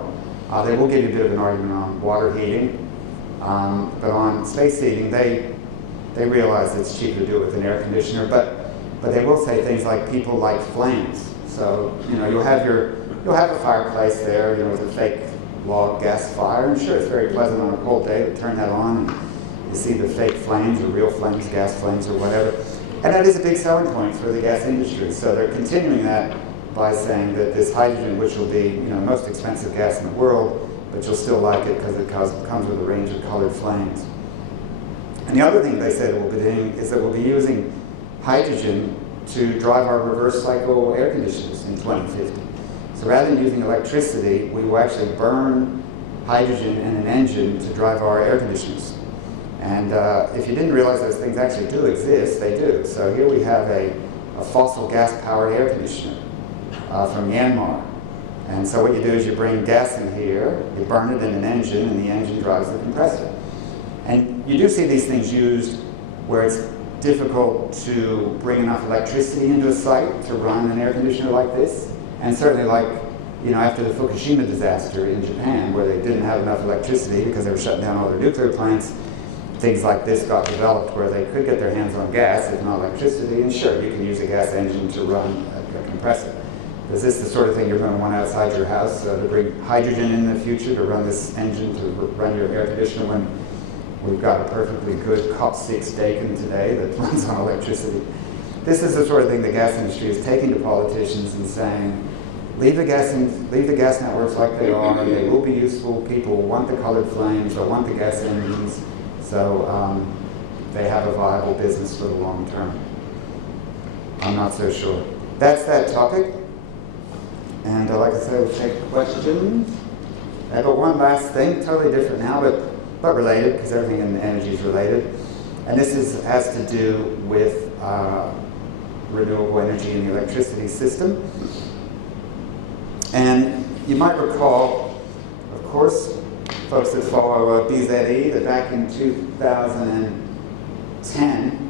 They will give you a bit of an argument on water heating, but on space heating, they realize it's cheaper to do it with an air conditioner. But they will say things like people like flames. So you'll have a fireplace there, with a fake log gas fire. And sure, it's very pleasant on a cold day to turn that on and you see the fake flames or real flames, gas flames or whatever. And that is a big selling point for the gas industry. So they're continuing that by saying that this hydrogen, which will be most expensive gas in the world, but you'll still like it because it comes with a range of colored flames. And the other thing they said we'll be doing is that we'll be using hydrogen to drive our reverse cycle air conditioners in 2050. So rather than using electricity, we will actually burn hydrogen in an engine to drive our air conditioners. And if you didn't realize those things actually do exist, they do. So here we have a fossil gas-powered air conditioner from Myanmar. And so what you do is you bring gas in here, you burn it in an engine, and the engine drives the compressor. And you do see these things used where it's difficult to bring enough electricity into a site to run an air conditioner like this. And certainly like, you know, after the Fukushima disaster in Japan, where they didn't have enough electricity because they were shutting down all their nuclear plants, things like this got developed where they could get their hands on gas, if not electricity, and sure, you can use a gas engine to run a compressor. Is this the sort of thing you're going to want outside your house, to bring hydrogen in the future to run this engine to run your air conditioner when we've got a perfectly good COP6 Dakin today that runs on electricity? This is the sort of thing the gas industry is taking to politicians and saying, leave the gas networks like they are, they will be useful, people want the colored flames, they'll want the gas engines, so they have a viable business for the long term. I'm not so sure. That's that topic. And like I said, we'll take questions. I've got one last thing, totally different now, but related, because everything in energy is related. And this has to do with renewable energy in the electricity system. And you might recall, of course, folks that follow BZE, that back in 2010,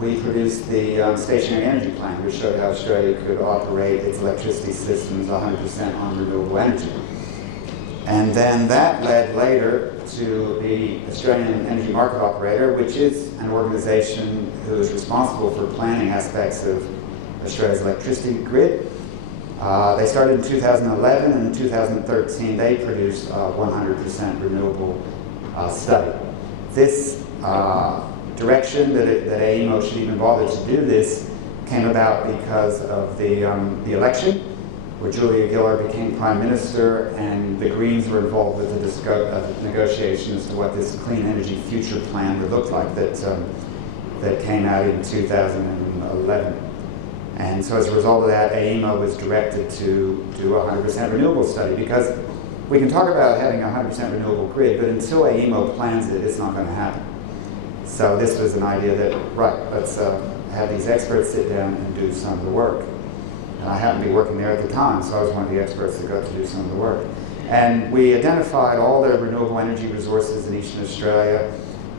we produced the stationary energy plan, which showed how Australia could operate its electricity systems 100% on renewable energy. And then that led later to the Australian Energy Market Operator, which is an organization who is responsible for planning aspects of Australia's electricity grid. They started in 2011, and in 2013 they produced a 100% renewable study. This direction that AEMO should even bother to do this came about because of the election, where Julia Gillard became Prime Minister, and the Greens were involved with the negotiation as to what this clean energy future plan would look like that came out in 2011. And so as a result of that, AEMO was directed to do a 100% renewable study, because we can talk about having a 100% renewable grid, but until AEMO plans it, it's not going to happen. So this was an idea that, right, let's have these experts sit down and do some of the work. And I happened to be working there at the time, so I was one of the experts that got to do some of the work. And we identified all the renewable energy resources in Eastern Australia,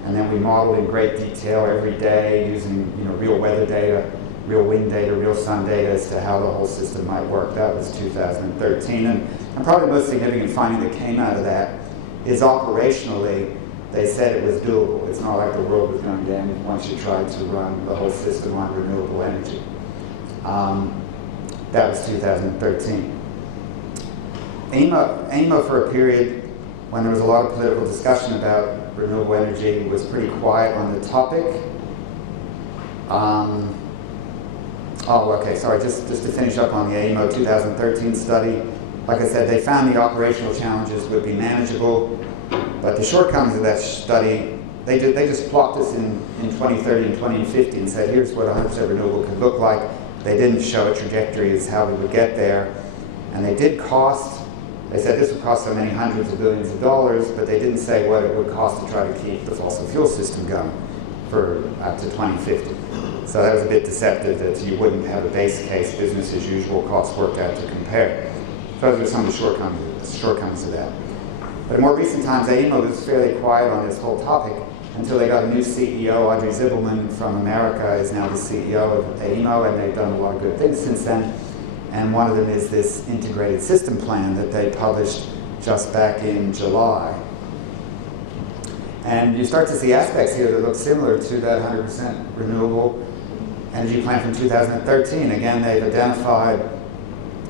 and then we modeled in great detail every day using real weather data, real wind data, real sun data as to how the whole system might work. That was 2013. And probably the most significant finding that came out of that is operationally, they said it was doable. It's not like the world was going down once you tried to run the whole system on renewable energy. That was 2013. AEMO for a period when there was a lot of political discussion about renewable energy was pretty quiet on the topic. Just to finish up on the AEMO 2013 study, like I said, they found the operational challenges would be manageable, but the shortcomings of that study, they just plopped us in 2030 and 2050 and said, here's what 100% renewable could look like. They didn't show a trajectory as how we would get there. And they did cost, they said this would cost so many hundreds of billions of dollars, but they didn't say what it would cost to try to keep the fossil fuel system going for up to 2050. So that was a bit deceptive that you wouldn't have a base case business as usual costs worked out to compare. So those are some of the shortcomings of that. But in more recent times, AEMO was fairly quiet on this whole topic until they got a new CEO. Audrey Zibelman from America is now the CEO of AEMO, and they've done a lot of good things since then. And one of them is this integrated system plan that they published just back in July. And you start to see aspects here that look similar to that 100% renewable energy plan from 2013. Again, they've identified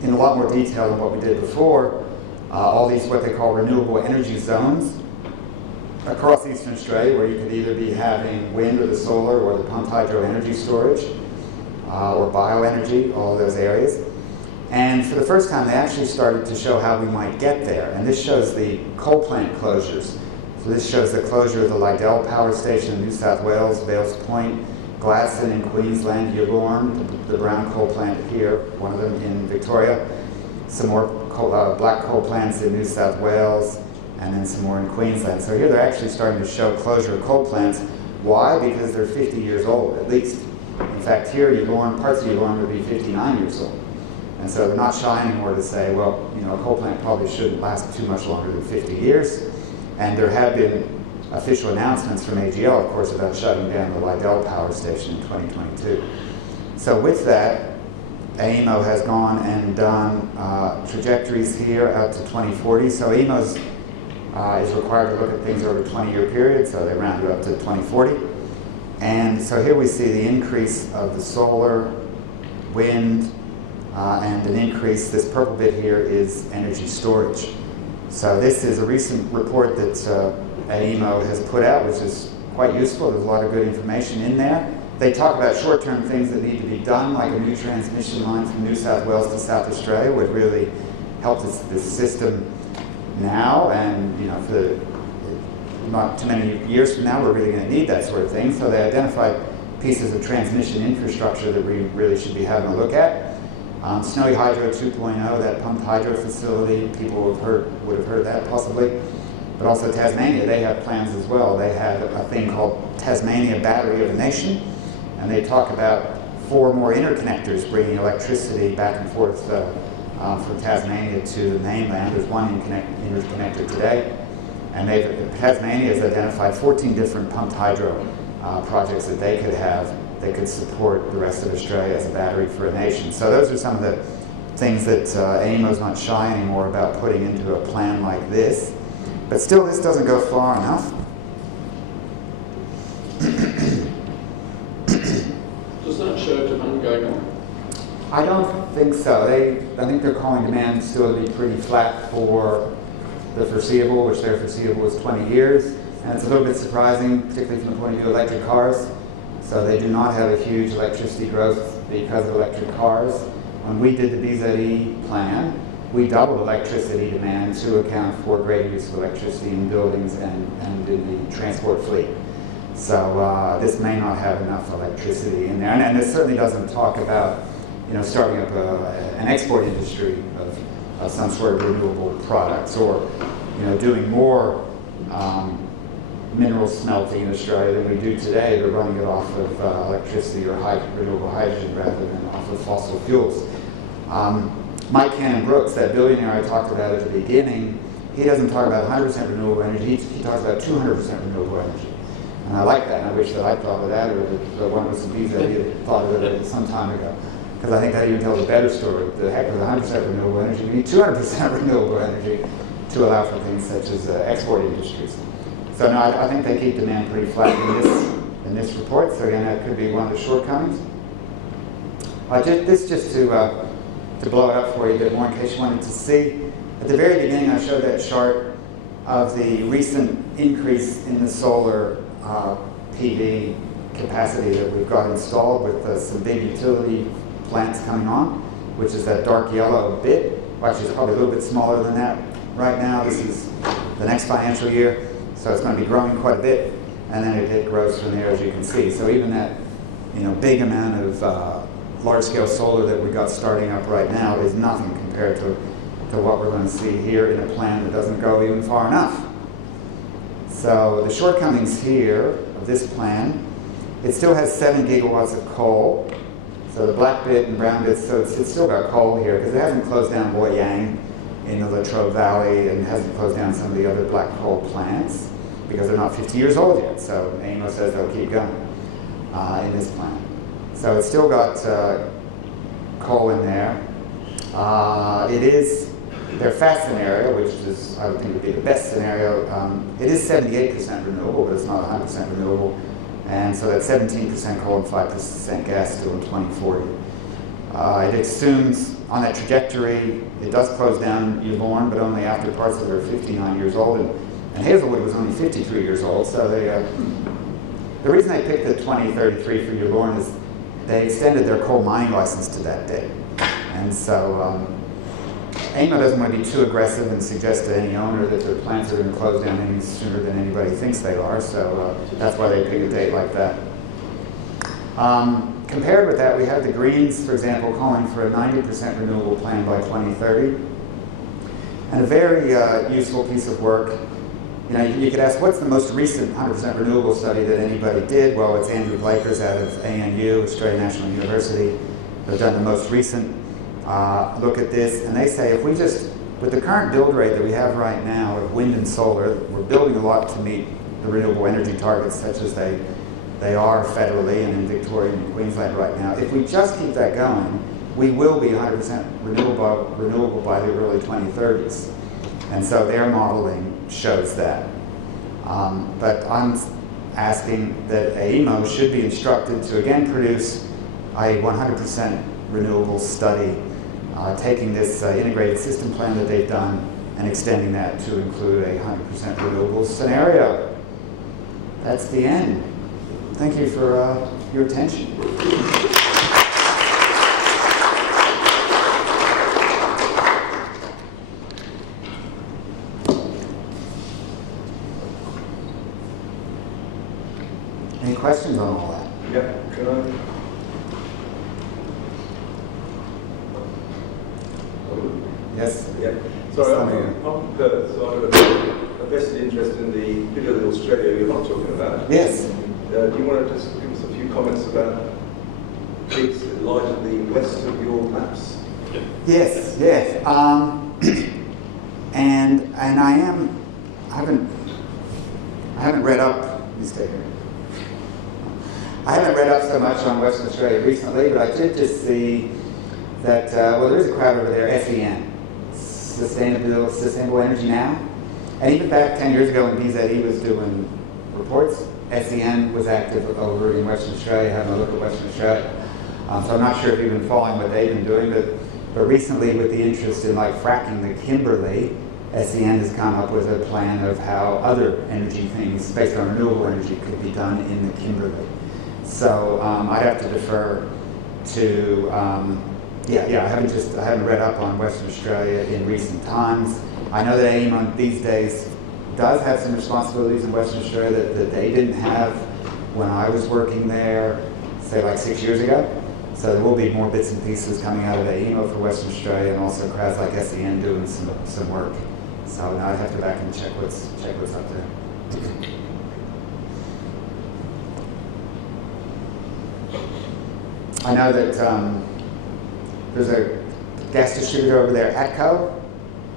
in a lot more detail than what we did before all these what they call renewable energy zones across Eastern Australia, where you could either be having wind or the solar or the pumped hydro energy storage or bioenergy, all of those areas. And for the first time, they actually started to show how we might get there. And this shows the coal plant closures. So this shows the closure of the Liddell Power Station in New South Wales, Vales Point, Gladstone in Queensland, Yallourn, the brown coal plant here, one of them in Victoria, some more black coal plants in New South Wales, and then some more in Queensland. So here they're actually starting to show closure of coal plants. Why? Because they're 50 years old at least. In fact, here parts of Yulorn would be 59 years old. And so they're not shy anymore to say, well, you know, a coal plant probably shouldn't last too much longer than 50 years. And there have been official announcements from AGL, of course, about shutting down the Liddell power station in 2022. So with that, AEMO has gone and done trajectories here out to 2040. So AEMO is required to look at things over a 20-year period, so they round it up to 2040. And so here we see the increase of the solar, wind, and an increase. This purple bit here is energy storage. So this is a recent report that AEMO has put out, which is quite useful. There's a lot of good information in there. They talk about short-term things that need to be done, like a new transmission line from New South Wales to South Australia would really help this system now, and you know, for not too many years from now, we're really going to need that sort of thing. So they identified pieces of transmission infrastructure that we really should be having a look at. Snowy Hydro 2.0, that pumped hydro facility, people would have heard that possibly. But also Tasmania, they have plans as well. They have a thing called Tasmania Battery of the Nation, and they talk about 4 more interconnectors bringing electricity back and forth from Tasmania to the mainland. There's one interconnector today, and Tasmania has identified 14 different pumped hydro projects that they could have that could support the rest of Australia as a battery for a nation. So those are some of the things that AEMO's not shy anymore about putting into a plan like this. But still, this doesn't go far enough. Does that show demand going up? I don't think so. I think they're calling demand still to be pretty flat for the foreseeable, which their foreseeable was 20 years. And it's a little bit surprising, particularly from the point of view of electric cars. So they do not have a huge electricity growth because of electric cars. When we did the BZE plan, we doubled electricity demand to account for greater use of electricity in buildings and in the transport fleet. So this may not have enough electricity in there. And this certainly doesn't talk about, you know, starting up an export industry of some sort of renewable products, or, you know, doing more mineral smelting in Australia than we do today. They're running it off of electricity or renewable hydrogen rather than off of fossil fuels. Mike Cannon-Brooks, that billionaire I talked about at the beginning, he doesn't talk about 100% renewable energy, he talks about 200% renewable energy. And I like that, and I wish that I thought of that, or that one with some bees that had thought of it some time ago. Because I think that even tells a better story. The heck with 100% renewable energy, we need 200% renewable energy to allow for things such as export industries. So no, I think they keep demand pretty flat in this report. So again, that could be one of the shortcomings. This just to blow it up for you a bit more in case you wanted to see. At the very beginning, I showed that chart of the recent increase in the solar PV capacity that we've got installed with some big utility plants coming on, which is that dark yellow bit. Well, actually, it's probably a little bit smaller than that right now. This is the next financial year, so it's going to be growing quite a bit, and then it grows from there, as you can see. So even that, you know, big amount of large-scale solar that we got starting up right now is nothing compared to what we're going to see here in a plan that doesn't go even far enough. So the shortcomings here of this plan, it still has 7 gigawatts of coal. So the black bit and brown bit, so it's still got coal here because it hasn't closed down Boyang in the Latrobe Valley and hasn't closed down some of the other black coal plants because they're not 50 years old yet. So AEMO says they'll keep going in this plan. So it's still got coal in there. It is their fast scenario, which is, I would think, would be the best scenario. It is 78% renewable, but it's not 100% renewable. And so that's 17% coal and 5% gas still in 2040. It assumes on that trajectory, it does close down Yulorn, but only after parts of it are 59 years old. And Hazelwood was only 53 years old. So the reason they picked the 2033 for Yulorn is they extended their coal mining license to that date. And so AEMO doesn't want to be too aggressive and suggest to any owner that their plants are going to close down any sooner than anybody thinks they are. So that's why they pick a date like that. Compared with that, we have the Greens, for example, calling for a 90% renewable plan by 2030. And a very useful piece of work. You know, you could ask, what's the most recent 100% renewable study that anybody did? Well, it's Andrew Blaker's out of ANU, Australian National University. They've done the most recent look at this, and they say if we just, with the current build rate that we have right now of wind and solar, we're building a lot to meet the renewable energy targets such as they are federally and in Victoria and Queensland right now. If we just keep that going, we will be 100% renewable by the early 2030s. And so their modeling shows that. But I'm asking that AEMO should be instructed to again produce a 100% renewable study, taking this integrated system plan that they've done and extending that to include a 100% renewable scenario. That's the end. Thank you for your attention. Any questions on all that? Yeah, can I? Yes? Yeah. Sorry, I'm from Perth, so I have a vested interest in the bit of Australia you're not talking about. Yes. Do you want to just give us a few comments about peaks that lie to the west of your maps? Yes, yes. And I haven't read up, you stay here. I haven't read up so much on Western Australia recently, but I did just see that, well, there is a crowd over there, SEN, Sustainable Energy Now. And even back 10 years ago when BZE was doing reports, SEN was active over in Western Australia, having a look at Western Australia. So I'm not sure if you've been following what they've been doing, but recently with the interest in like fracking the Kimberley, SEN has come up with a plan of how other energy things based on renewable energy could be done in the Kimberley. So I'd have to defer to, I haven't read up on Western Australia in recent times. I know that AEMO these days does have some responsibilities in Western Australia that they didn't have when I was working there, say like 6 years ago. So there will be more bits and pieces coming out of AEMO for Western Australia, and also crowds like SEN doing some work. So now I have to back and check what's up there. I know that there's a gas distributor over there, ATCO,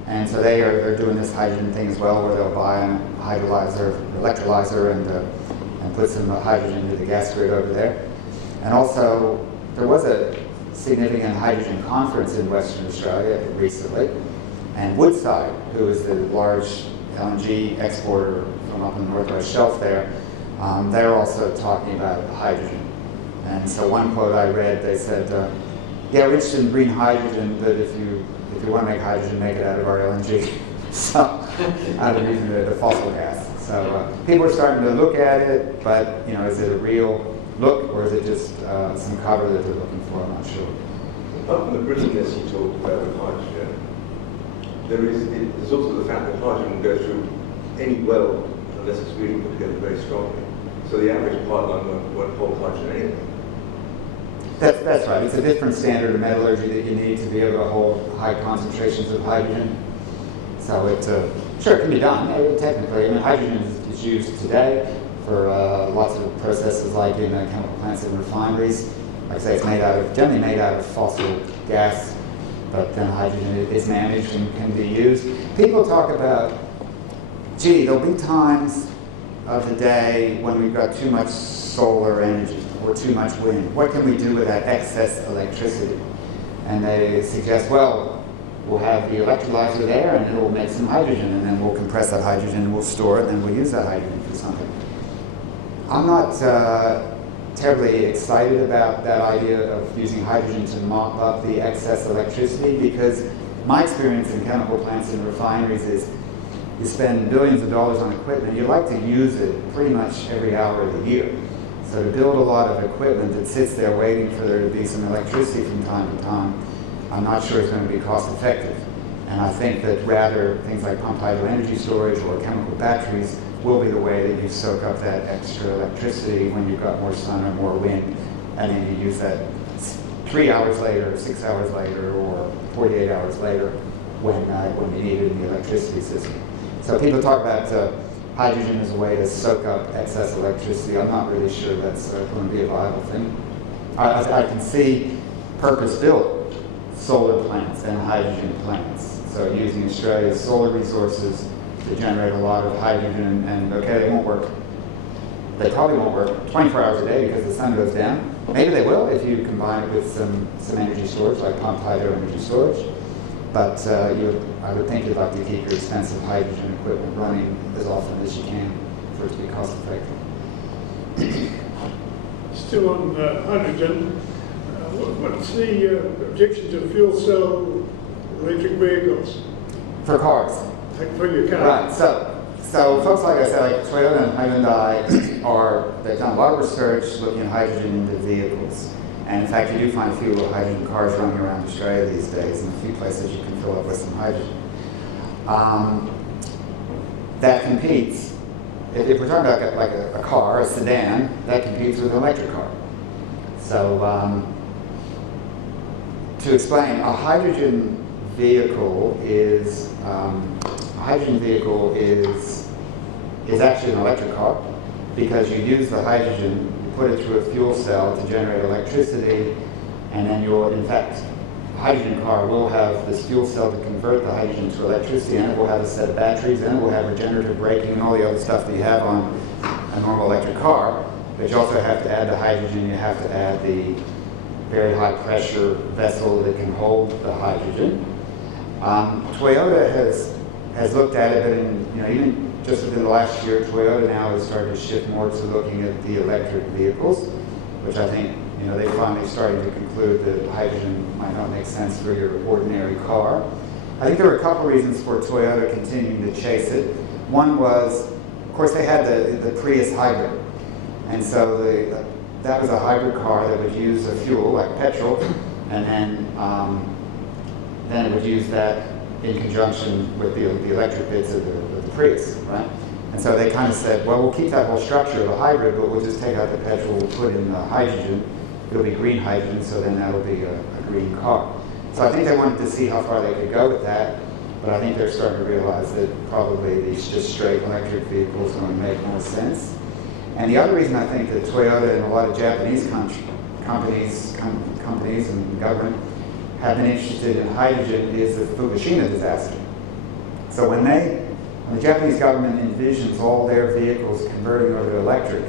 and so they're doing this hydrogen thing as well, where they'll buy an electrolyzer, and put some hydrogen into the gas grid over there. And also, there was a significant hydrogen conference in Western Australia recently, and Woodside, who is the large LNG exporter from up on the Northwest Shelf there, they're also talking about hydrogen. And so one quote I read, they said, yeah, we're interested in green hydrogen, but if you want to make hydrogen, make it out of our LNG. So, out of using the fossil gas. So people are starting to look at it, but is it a real look, or is it just some cover that they're looking for? I'm not sure. Apart from the brittleness you talked about with hydrogen, there's also the fact that hydrogen will go through any well unless it's really put together very strongly. So the average pipeline won't hold hydrogen anyway. That's right. It's a different standard of metallurgy that you need to be able to hold high concentrations of hydrogen. So sure, it can be done, technically. I mean, hydrogen is used today for lots of processes like in chemical plants and refineries. Like I say, it's generally made out of fossil gas, but then hydrogen is managed and can be used. People talk about, gee, there'll be times of the day when we've got too much solar energy or too much wind. What can we do with that excess electricity? And they suggest, well, we'll have the electrolyzer there and it will make some hydrogen, and then we'll compress that hydrogen and we'll store it, and then we'll use that hydrogen for something. I'm not terribly excited about that idea of using hydrogen to mop up the excess electricity, because my experience in chemical plants and refineries is you spend billions of dollars on equipment, you like to use it pretty much every hour of the year. So to build a lot of equipment that sits there waiting for there to be some electricity from time to time, I'm not sure it's going to be cost effective. And I think that rather things like pumped hydro energy storage or chemical batteries will be the way that you soak up that extra electricity when you've got more sun or more wind and then you use that 3 hours later, 6 hours later, or 48 hours later when you need it in the electricity system. So people talk about hydrogen as a way to soak up excess electricity. I'm not really sure that's going to be a viable thing. I can see purpose-built solar plants and hydrogen plants. So using Australia's solar resources to generate a lot of hydrogen, and okay, they won't work. They probably won't work 24 hours a day because the sun goes down. Maybe they will if you combine it with some energy storage, like pumped hydro energy storage. But I would think you'd like to keep your expensive hydrogen equipment running as often as you can for it to be cost effective. Still on hydrogen, what's the objection to fuel cell electric vehicles? For cars. Like for your car? Right, so folks like I said, like Toyota and Hyundai, they've done a lot of research looking at hydrogen into vehicles. And in fact, you do find a few hydrogen cars running around Australia these days, and a few places you can fill up with some hydrogen. That competes, if we're talking about like a car, a sedan, that competes with an electric car. So to explain, a hydrogen vehicle is actually an electric car, because you use the hydrogen, you put it through a fuel cell to generate electricity, and then in fact, a hydrogen car will have this fuel cell to convert the hydrogen to electricity, and it will have a set of batteries, and it will have regenerative braking and all the other stuff that you have on a normal electric car. But you also have to add the hydrogen, you have to add the very high pressure vessel that can hold the hydrogen. Toyota has looked at it, but even just within the last year, Toyota now has started to shift more to looking at the electric vehicles, which I think they finally starting to conclude that hydrogen might not make sense for your ordinary car. I think there were a couple reasons for Toyota continuing to chase it. One was, of course, they had the Prius hybrid, and so that was a hybrid car that would use a fuel like petrol, and then it would use that in conjunction with the electric bits of the Prius, right? And so they kind of said, well, we'll keep that whole structure of a hybrid, but we'll just take out the petrol, we'll put in the hydrogen. It'll be green hydrogen, so then that'll be a green car. So I think they wanted to see how far they could go with that, but I think they're starting to realize that probably these just straight electric vehicles are going to make more sense. And the other reason I think that Toyota and a lot of Japanese companies and government have been interested in hydrogen is the Fukushima disaster. So when the Japanese government envisions all their vehicles converting over to electric,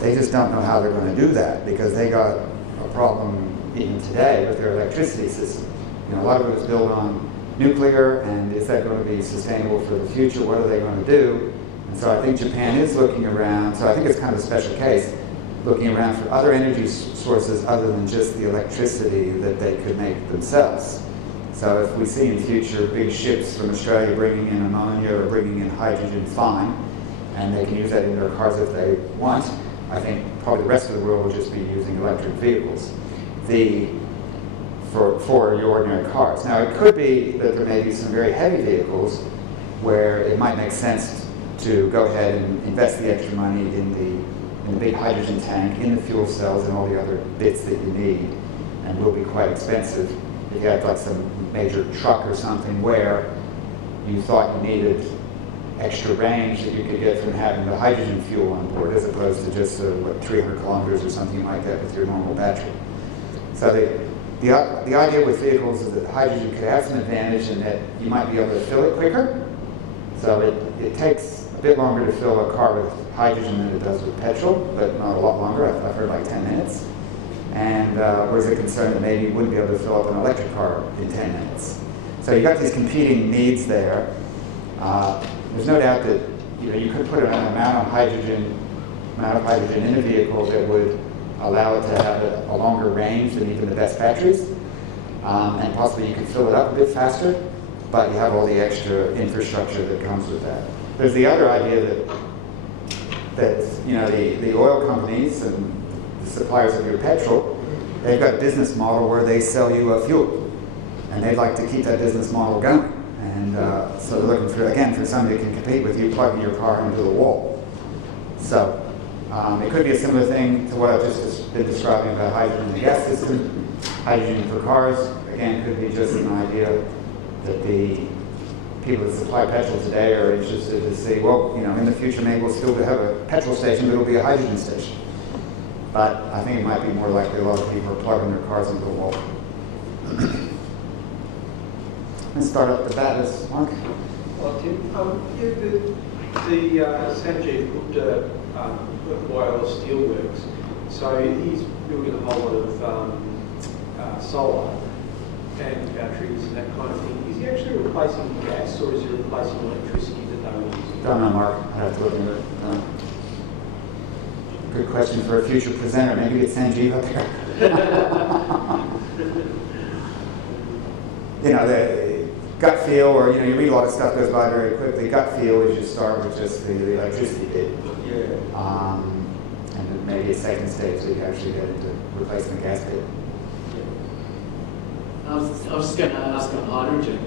they just don't know how they're going to do that, because they got a problem even today with their electricity system. A lot of it was built on nuclear, and is that going to be sustainable for the future? What are they going to do? And so I think Japan is looking around, so I think it's kind of a special case, looking around for other energy sources other than just the electricity that they could make themselves. So if we see in future big ships from Australia bringing in ammonia or bringing in hydrogen, fine, and they can use that in their cars if they want, I think probably the rest of the world will just be using electric vehicles for your ordinary cars. Now it could be that there may be some very heavy vehicles where it might make sense to go ahead and invest the extra money in the big hydrogen tank, in the fuel cells, and all the other bits that you need, and will be quite expensive. If you had like some major truck or something where you thought you needed extra range that you could get from having the hydrogen fuel on board, as opposed to just 300 kilometers or something like that with your normal battery. So the idea with vehicles is that hydrogen could have some advantage in that you might be able to fill it quicker. So it takes a bit longer to fill a car with hydrogen than it does with petrol, but not a lot longer. I've heard like 10 minutes. And whereas a concern that maybe you wouldn't be able to fill up an electric car in 10 minutes. So you've got these competing needs there. There's no doubt that you could put an amount of hydrogen in a vehicle that would allow it to have a longer range than even the best batteries, and possibly you could fill it up a bit faster, but you have all the extra infrastructure that comes with that. There's the other idea that the oil companies and the suppliers of your petrol, they've got a business model where they sell you a fuel, and they'd like to keep that business model going. And so they're looking for somebody who can compete with you plugging your car into the wall. So It could be a similar thing to what I've just been describing about hydrogen in the gas system. Hydrogen for cars, again, could be just an idea that the people that supply petrol today are interested to see, well, you know, in the future maybe we'll still have a petrol station, but it'll be a hydrogen station. But I think it might be more likely a lot of people are plugging their cars into the wall. Let's start up the bat, Mark. Well, Tim, Sanjeev put wireless steelworks, so he's building a whole lot of solar and batteries and that kind of thing. Is he actually replacing gas, or is he replacing electricity that they were using? Don't know, Mark. I have to look into it. Good question for a future presenter. Maybe get Sanjeev up here. You know, the gut feel, or, you know, you read a lot of stuff goes by very quickly. Gut feel is you start with just the electricity bit. Yeah. And then maybe a second stage so you actually get into replacing the gas bit. I was just going to ask on hydrogen.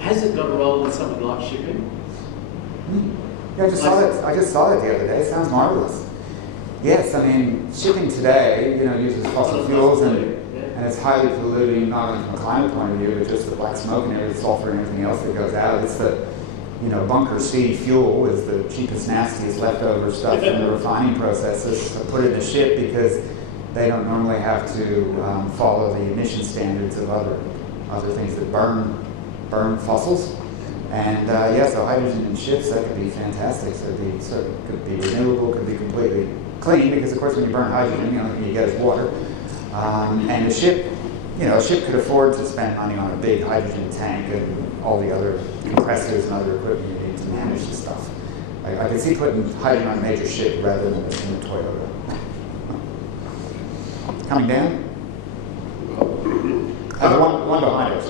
Has it got a role in something like shipping? Yeah, I just saw it the other day. It sounds marvelous. Yes, I mean, shipping today, you know, uses fossil fuels and it's highly polluting, not only from a climate point of view, but just the black smoke and everything, sulfur and everything else that goes out. It's the, you know, bunker C fuel is the cheapest, nastiest leftover stuff from the refining processes. So put it in a ship because they don't normally have to follow the emission standards of other things that burn fossils. And yeah, so hydrogen in ships, that could be fantastic. So it could be renewable, could be completely clean, because of course when you burn hydrogen, the only thing you get is water. And a ship could afford to spend money on a big hydrogen tank and all the other compressors and other equipment you need to manage the stuff. I could see putting hydrogen on a major ship rather than in a Toyota. Coming down? One behind us.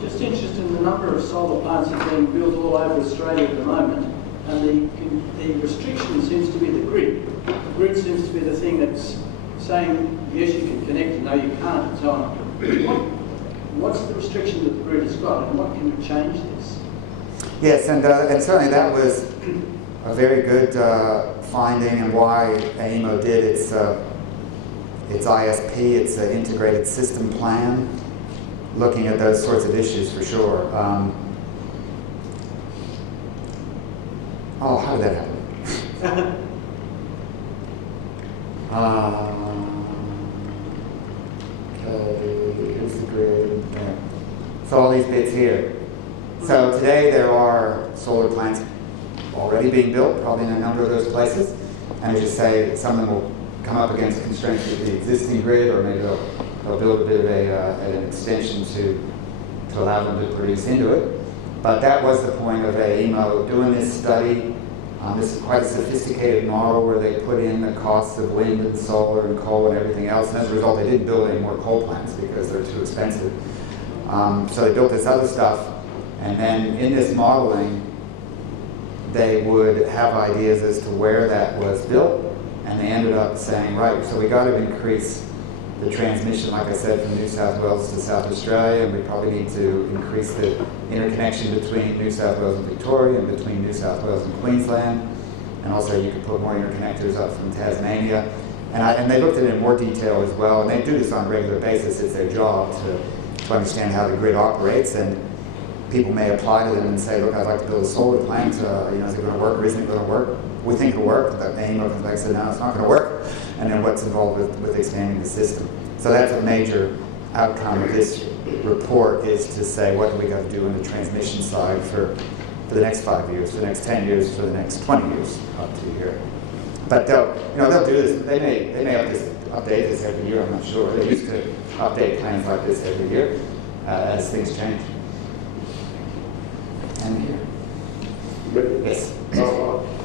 Just interested in the number of solar plants that are being built all over Australia at the moment, and the restriction seems to be the grid. The grid seems to be the thing that's saying, yes, you can connect, and no, you can't, and so on. What's the restriction that the grid has got, and what can you change this? Yes, and certainly that was a very good finding, and why AEMO did its ISP, its integrated system plan, looking at those sorts of issues for sure. How did that happen? Okay, here's the grid. Yeah. So all these bits here. So today there are solar plants already being built, probably in a number of those places. And as you say, some of them will come up against constraints with the existing grid, or maybe they'll build a bit of an extension to allow them to produce into it. But that was the point of AEMO doing this study. This is quite a sophisticated model where they put in the costs of wind and solar and coal and everything else. And as a result, they didn't build any more coal plants because they're too expensive. So they built this other stuff. And then in this modeling, they would have ideas as to where that was built. And they ended up saying, right, so we got to increase the transmission, like I said, from New South Wales to South Australia, and we probably need to increase the interconnection between New South Wales and Victoria, and between New South Wales and Queensland, and also you could put more interconnectors up from Tasmania. And they looked at it in more detail as well, and they do this on a regular basis. It's their job to understand how the grid operates, and people may apply to them and say, look, I'd like to build a solar plant, is it going to work or isn't it going to work? We think it'll work, but AEMO comes back and says, no, it's not going to work. And then what's involved with expanding the system. So that's a major outcome of this report, is to say, what do we got to do on the transmission side for the next 5 years, for the next 10 years, for the next 20 years up to here. But they'll do this. They may update this every year, I'm not sure. They used to update plans like this every year as things change. And here. Yes.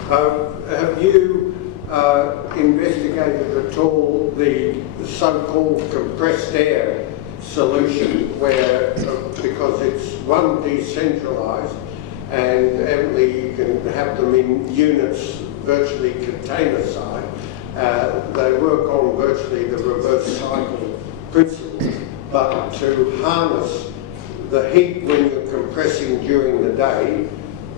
Have you investigated at all the so-called compressed air solution, where because it's one, decentralised, and evidently you can have them in units virtually container side. They work on virtually the reverse cycle principle, but to harness the heat when you're compressing during the day,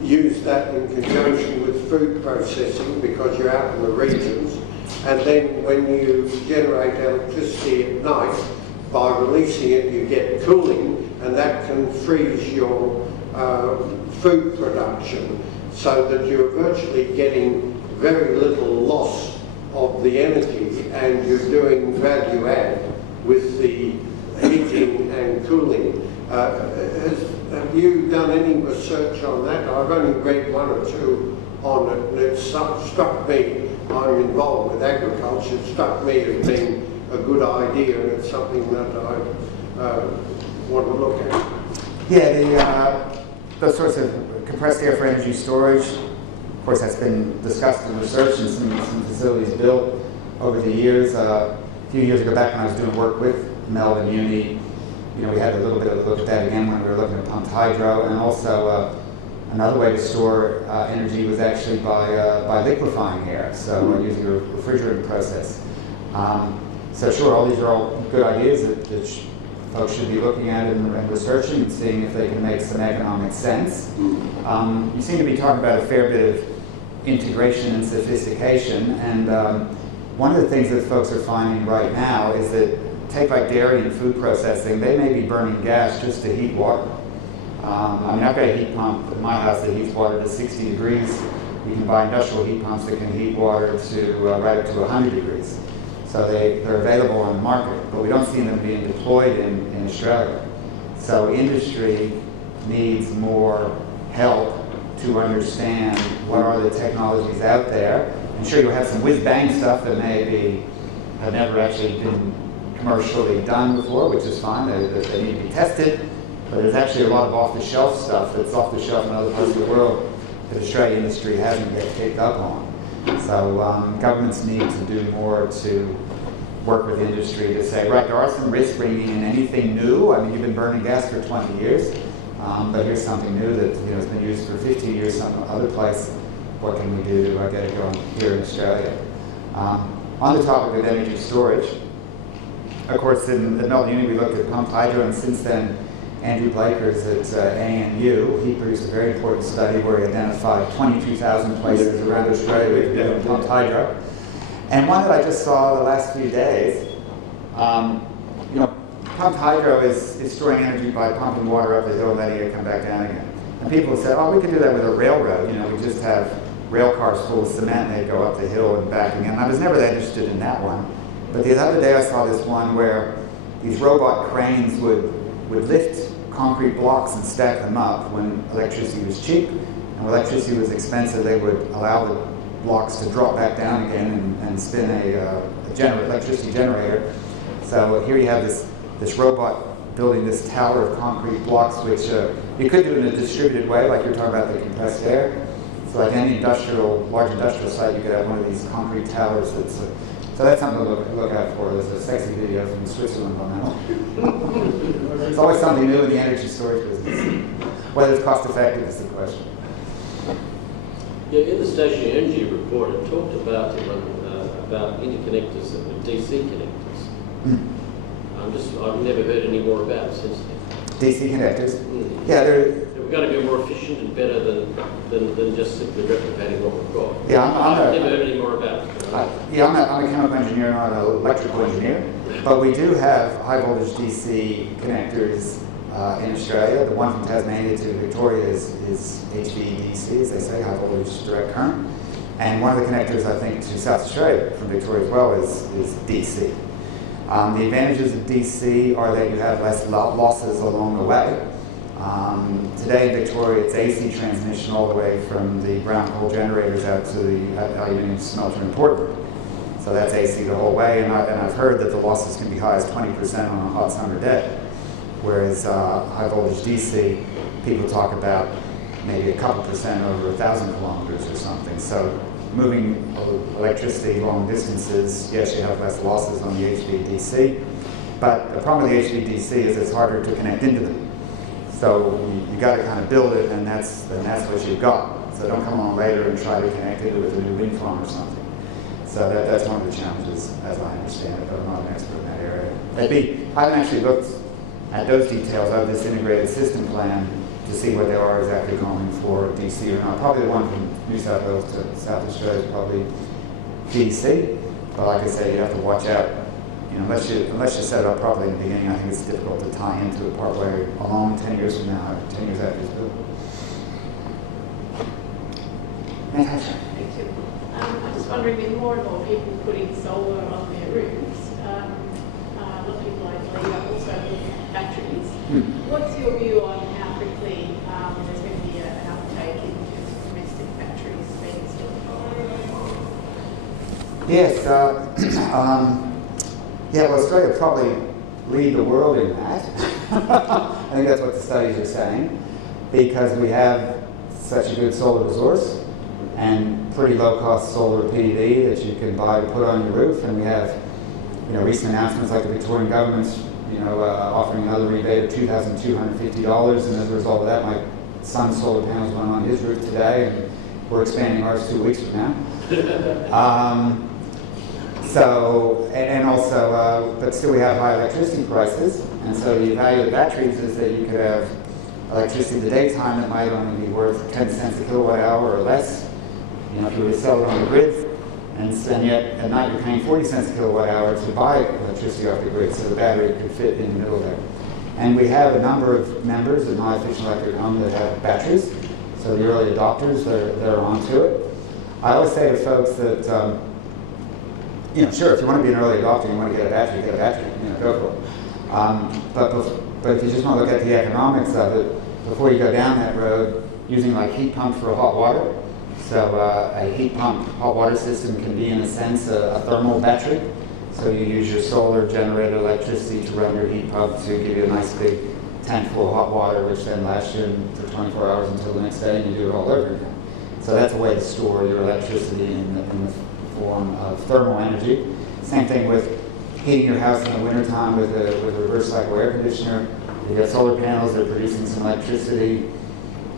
use that in conjunction with with food processing because you're out in the regions, and then when you generate electricity at night, by releasing it you get cooling, and that can freeze your food production, so that you're virtually getting very little loss of the energy, and you're doing value add with the heating and cooling. Have you done any research on that? I've only read one or two on it, and it struck me, I'm involved with agriculture, it struck me as being a good idea, and it's something that I want to look at. Yeah, those sorts of compressed air for energy storage, of course, that's been discussed in research and some facilities built over the years. A few years ago, back when I was doing work with Melbourne Uni, we had a little bit of a look at that again when we were looking at pumped hydro, and also another way to store energy was actually by liquefying air, so using a refrigerant process. So sure, all these are all good ideas that folks should be looking at and researching and seeing if they can make some economic sense. You seem to be talking about a fair bit of integration and sophistication, and one of the things that folks are finding right now is that, take like dairy and food processing, they may be burning gas just to heat water. I've got a heat pump at my house that heats water to 60 degrees. You can buy industrial heat pumps that can heat water to right up to 100 degrees. So they're available on the market, but we don't see them being deployed in Australia. So industry needs more help to understand what are the technologies out there. I'm sure you'll have some whiz-bang stuff that maybe have never actually been commercially done before, which is fine. They need to be tested. But there's actually a lot of off-the-shelf stuff that's off-the-shelf in other parts of the world that Australian industry hasn't yet picked up on. So governments need to do more to work with industry to say, right, there are some risks bringing in anything new. I mean, you've been burning gas for 20 years, but here's something new that has been used for 50 years some other place. What can we do to get it going here in Australia? On the topic of energy storage, of course, at Melbourne Uni we looked at pumped hydro, and since then Andrew Blakers at ANU, he produced a very important study where he identified 22,000 places around Australia with pumped hydro. And one that I just saw the last few days, pumped hydro is storing energy by pumping water up the hill and letting it come back down again. And people have said, oh, we could do that with a railroad. We just have rail cars full of cement and they go up the hill and back again. I was never that interested in that one. But the other day I saw this one where these robot cranes would lift concrete blocks and stack them up when electricity was cheap. And when electricity was expensive, they would allow the blocks to drop back down again and spin a electricity generator. So here you have this robot building this tower of concrete blocks, which you could do in a distributed way, like you're talking about the compressed air. So like any large industrial site, you could have one of these concrete towers that's so that's something to look out for. There's a sexy video from Switzerland on that. It's always something new in the energy storage business. Whether it's cost effective is the question. Yeah, in the station energy report, it talked about interconnectors that were DC connectors. I've never heard any more about it since then. DC connectors? Yeah, we're going to be more efficient and better than just simply replicating what we've got. Yeah, I've never heard any more about it. I'm a chemical engineer, not an electrical engineer, but we do have high voltage DC connectors in Australia. The one from Tasmania to Victoria is HVDC, as they say, high voltage direct current. And one of the connectors, I think, to South Australia from Victoria as well is DC. The advantages of DC are that you have less losses along the way. Today in Victoria, it's AC transmission all the way from the brown coal generators out to the aluminium smelter in Portland. So that's AC the whole way, and I've heard that the losses can be high as 20% on a hot summer day. Whereas high voltage DC, people talk about maybe a couple percent over 1,000 kilometers or something. So moving electricity long distances, yes, you have less losses on the HVDC, but the problem with the HVDC is it's harder to connect into them. So you got to kind of build it, and that's what you've got. So don't come along later and try to connect it with a new wind farm or something. So that's one of the challenges, as I understand it, but I'm not an expert in that area. I haven't actually looked at those details of this integrated system plan to see what they are exactly going for DC or not. Probably the one from New South Wales to South Australia is probably VC. But like I say, you have to watch out. You know, unless you set it up properly in the beginning, I think it's difficult to tie into it partway along 10 years from now, 10 years after it's built. Thank you. I'm just wondering, with more and more people putting solar on their roofs, a lot of people I believe are also looking at batteries. What's your view on how quickly there's going to be an uptake in terms of domestic batteries being installed? Yes, yeah, well, Australia will probably lead the world in that. I think that's what the studies are saying, because we have such a good solar resource and pretty low-cost solar PV that you can buy to put on your roof. And we have, you know, recent announcements like the Victorian government's, you know, offering another rebate of $2,250, and as a result of that, my son's solar panels went on his roof today, and we're expanding ours 2 weeks from now. So, and also, but still we have high electricity prices, and so the value of the batteries is that you could have electricity in the daytime that might only be worth 10 cents a kilowatt hour or less. You know, if you were to sell it on the grid, and yet at night you're paying 40 cents a kilowatt hour to buy electricity off the grid, so the battery could fit in the middle there. And we have a number of members of My Efficient Electric Home that have batteries, so the early adopters, they're onto it. I always say to folks that, you know, sure, if you want to be an early adopter, you want to get a battery, you know, go for it. But if you just want to look at the economics of it, before you go down that road, using like heat pump for hot water. So a heat pump hot water system can be, in a sense, a thermal battery. So you use your solar generated electricity to run your heat pump to give you a nice big tank full of hot water, which then lasts you for 24 hours until the next day, and you do it all over again. So that's a way to store your electricity in the form of thermal energy. Same thing with heating your house in the wintertime with a reverse cycle air conditioner. You have solar panels that are producing some electricity.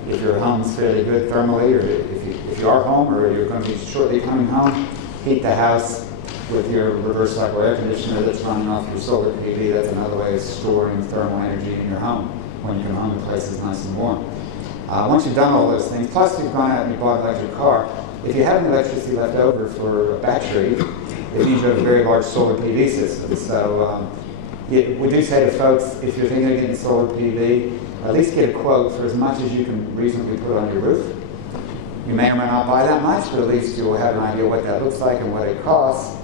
If your home's fairly good thermally, or if you are home or you're going to be shortly coming home, heat the house with your reverse cycle air conditioner that's running off your solar PV. That's another way of storing thermal energy in your home. When you come home, the place is nice and warm. Once you've done all those things, plus you've gone out and you bought an electric car, if you have any electricity left over for a battery, it means you have a very large solar PV system. So we do say to folks, if you're thinking of getting solar PV, at least get a quote for as much as you can reasonably put on your roof. You may or may not buy that much, but at least you'll have an idea what that looks like and what it costs,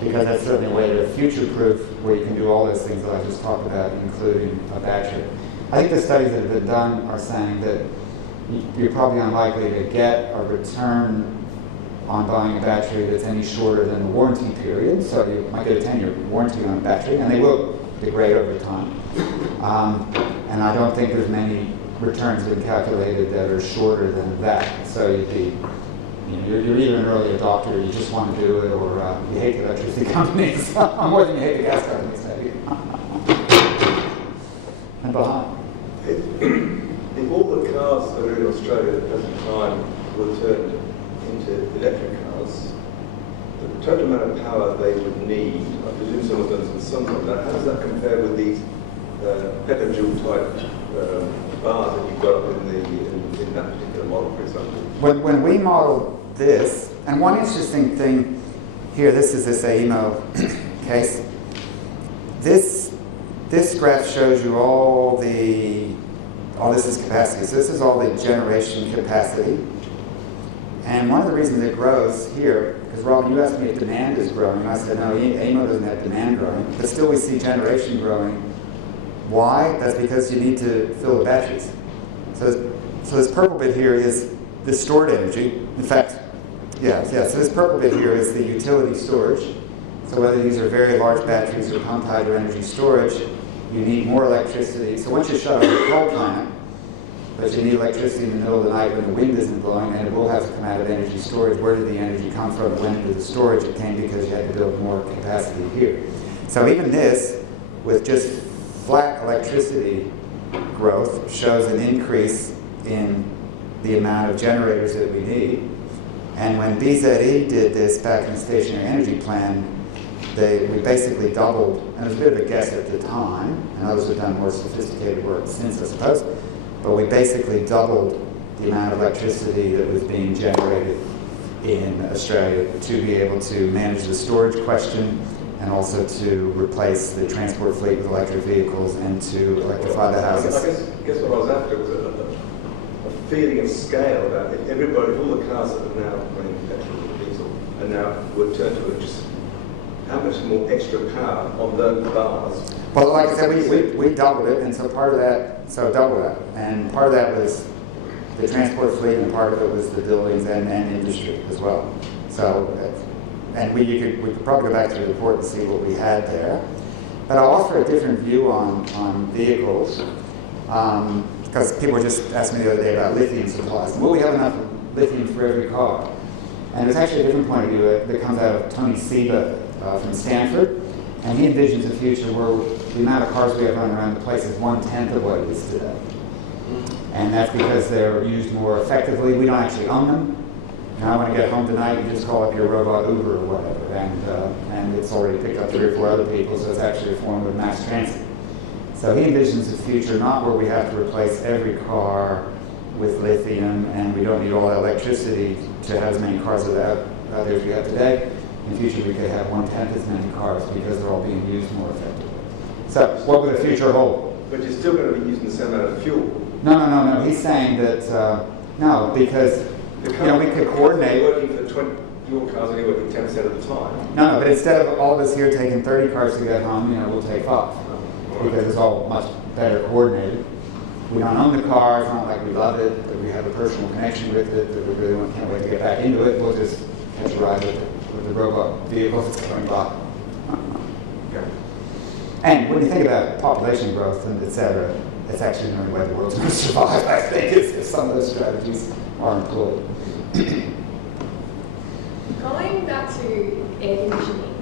because that's certainly a way to future-proof where you can do all those things that I just talked about, including a battery. I think the studies that have been done are saying that you're probably unlikely to get a return on buying a battery that's any shorter than the warranty period. So you might get a 10-year warranty on a battery, and they will degrade over time. And I don't think there's many returns that have been calculated that are shorter than that. So you'd be, you know, you're either an early adopter, you just want to do it, or you hate the electricity companies more than you hate the gas companies, maybe. And behind. If all the cars that are in Australia at the present time were turned into electric cars, the total amount of power they would need, I presume some of them and some of that, how does that compare with these petajoule type bars that you've got up in that particular model, for example? When we modeled this, and one interesting thing here, this is this AEMO case. This graph shows you all this is capacity. So this is all the generation capacity. And one of the reasons it grows here, because Robin, you asked me if demand is growing. I said, no, AEMO doesn't have demand growing, but still we see generation growing. Why? That's because you need to fill the batteries. So this purple bit here is the stored energy. In fact, so this purple bit here is the utility storage. So whether these are very large batteries or pumped hydro energy storage, you need more electricity. So once you shut off the coal plant, but you need electricity in the middle of the night when the wind isn't blowing, and it will have to come out of energy storage. Where did the energy come from? It went into the storage. It came because you had to build more capacity here. So even this, with just flat electricity growth, shows an increase in the amount of generators that we need. And when BZE did this back in the stationary energy plan, we basically doubled, and it was a bit of a guess at the time, and others have done more sophisticated work since, I suppose, but we basically doubled the amount of electricity that was being generated in Australia to be able to manage the storage question and also to replace the transport fleet with electric vehicles and to electrify the houses. I guess what I was after was a feeling of scale about if everybody, all the cars that are now running petrol or diesel and now would turn to electricity, how much more extra power on those bars? Well, like I said, we doubled it, and so part of that, double that, and part of that was the transport fleet, and part of it was the buildings and industry as well. So, and we could probably go back to the report and see what we had there. But I'll offer a different view on vehicles, because people just asked me the other day about lithium supplies. Will we have enough lithium for every car? And there's actually a different point of view that comes out of Tony Seba from Stanford, and he envisions a future where the amount of cars we have running around the place is 1/10 of what it is today. And that's because they're used more effectively. We don't actually own them. Now, when I get home tonight, you just call up your robot Uber or whatever, and it's already picked up 3 or 4 other people, so it's actually a form of mass transit. So he envisions a future not where we have to replace every car with lithium, and we don't need all that electricity to have as many cars out there as we have today. In the future, we could have 1/10 as many cars because they're all being used more effectively. So, what will the future hold? But you're still going to be using the same amount of fuel. No. He's saying that, no, because, we could coordinate. Your car's only working 10% of the time. No, but instead of all of us here taking 30 cars to get home, we'll take 5. Because it's all much better coordinated. We don't own the car, it's not like we love it, that we have a personal connection with it, that we really can't wait to get back into it. We'll just catch a ride with the robot vehicle that's coming by. Okay. And when you think about population growth and et cetera, it's actually the only way the world's going to survive, I think, is if some of those strategies are employed. Going back to air conditioning,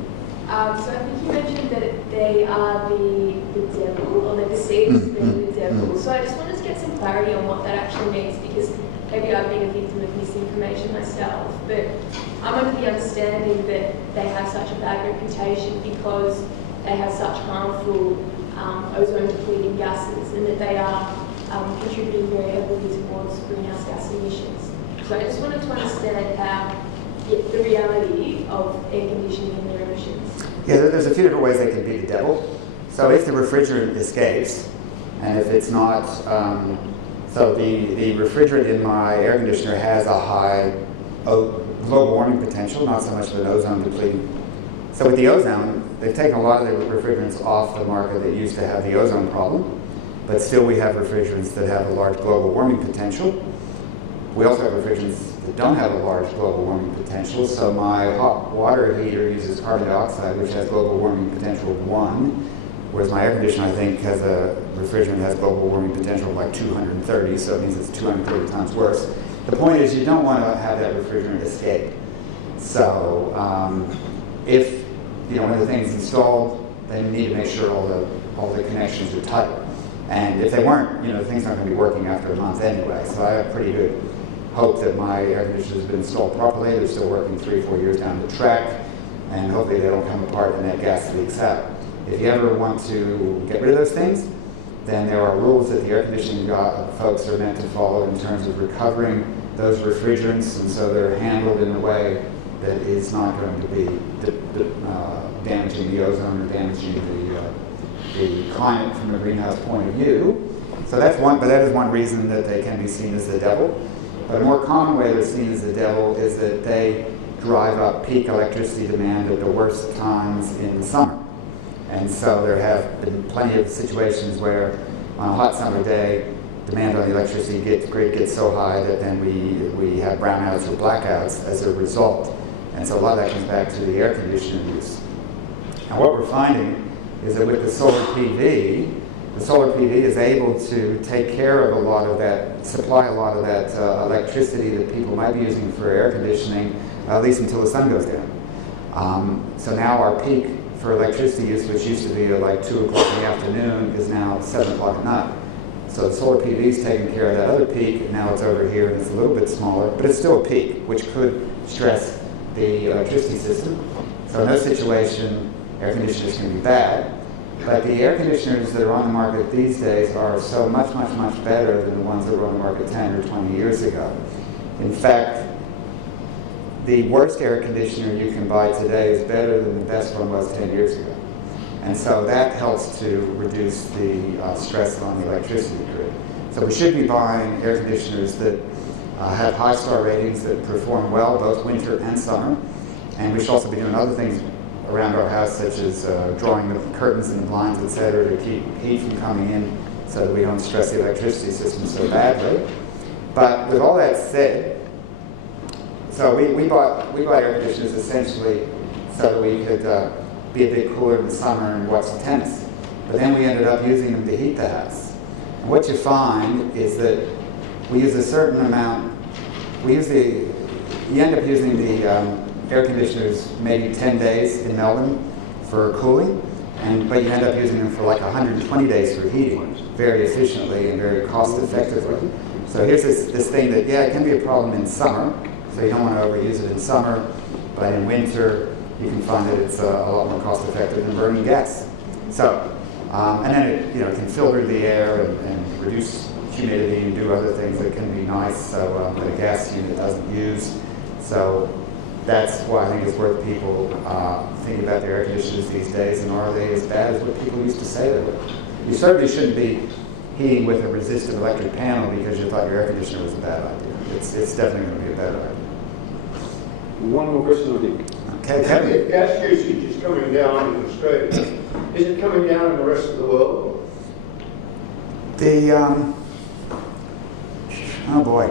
so I think you mentioned that they are the devil, or they're perceived as being the devil. So I just wanted to get some clarity on what that actually means, because maybe I've been a victim of misinformation myself, but I'm under the understanding that they have such a bad reputation because they have such harmful ozone-depleting gases, and that they are contributing very heavily towards greenhouse gas emissions. So I just wanted to understand how the reality of air conditioning and their emissions. Yeah, there's a few different ways they can be the devil. So if the refrigerant escapes, and if it's not, so the refrigerant in my air conditioner has a high global warming potential, not so much of an ozone depleting. So with the ozone, they've taken a lot of the refrigerants off the market that used to have the ozone problem, but still we have refrigerants that have a large global warming potential. We also have refrigerants that don't have a large global warming potential. So my hot water heater uses carbon dioxide, which has global warming potential of 1, whereas my air conditioner, I think, has a refrigerant that has global warming potential of like 230, so it means it's 230 times worse. The point is, you don't want to have that refrigerant escape. So if one of the things installed, then you need to make sure all the connections are tight. And if they weren't, the thing's not going to be working after a month anyway. So I have pretty good hope that my air conditioner has been installed properly. They're still working 3 or 4 years down the track, and hopefully they don't come apart and that gas leaks out. If you ever want to get rid of those things, then there are rules that the air conditioning folks are meant to follow in terms of recovering those refrigerants, and so they're handled in a way that is not going to be damaging the ozone or damaging the climate from a greenhouse point of view. So that's one, but that is one reason that they can be seen as the devil. But a more common way they're seen as the devil is that they drive up peak electricity demand at the worst times in the summer. And so there have been plenty of situations where on a hot summer day, demand on the electricity grid gets so high that then we have brownouts or blackouts as a result. And so a lot of that comes back to the air conditioning use. And what we're finding is that with the solar PV is able to take care of a lot of that, supply a lot of that electricity that people might be using for air conditioning, at least until the sun goes down. So now our peak for electricity use, which used to be like 2 o'clock in the afternoon, is now 7 o'clock at night. So the solar PV is taking care of that other peak, and now it's over here and it's a little bit smaller, but it's still a peak, which could stress the electricity system. So in those situations, air conditioners can be bad. But the air conditioners that are on the market these days are so much better than the ones that were on the market 10 or 20 years ago. In fact, the worst air conditioner you can buy today is better than the best one was 10 years ago. And so that helps to reduce the stress on the electricity grid. So we should be buying air conditioners that have high star ratings, that perform well both winter and summer. And we should also be doing other things around our house, such as drawing the curtains and the blinds, etc., to keep heat from coming in so that we don't stress the electricity system so badly. But with all that said, so we bought air conditioners essentially so that we could be a bit cooler in the summer and watch the tennis. But then we ended up using them to heat the house. And what you find is that we use a certain amount, you end up using the air conditioners maybe 10 days in Melbourne for cooling, but you end up using them for like 120 days for heating, very efficiently and very cost effectively. So here's this thing that, yeah, it can be a problem in summer, so you don't want to overuse it in summer, but in winter you can find that it's a lot more cost effective than burning gas. So, and then it can filter the air and reduce humidity and do other things that can be nice, so that a gas unit doesn't use. So that's why I think it's worth people thinking about their air conditioners these days, and are they as bad as what people used to say they were. You certainly shouldn't be heating with a resistive electric panel because you thought your air conditioner was a bad idea. It's definitely going to be a better idea. One more question, I think. Okay, Kevin. If gas usage is coming down in Australia, is it coming down in the rest of the world? Oh boy.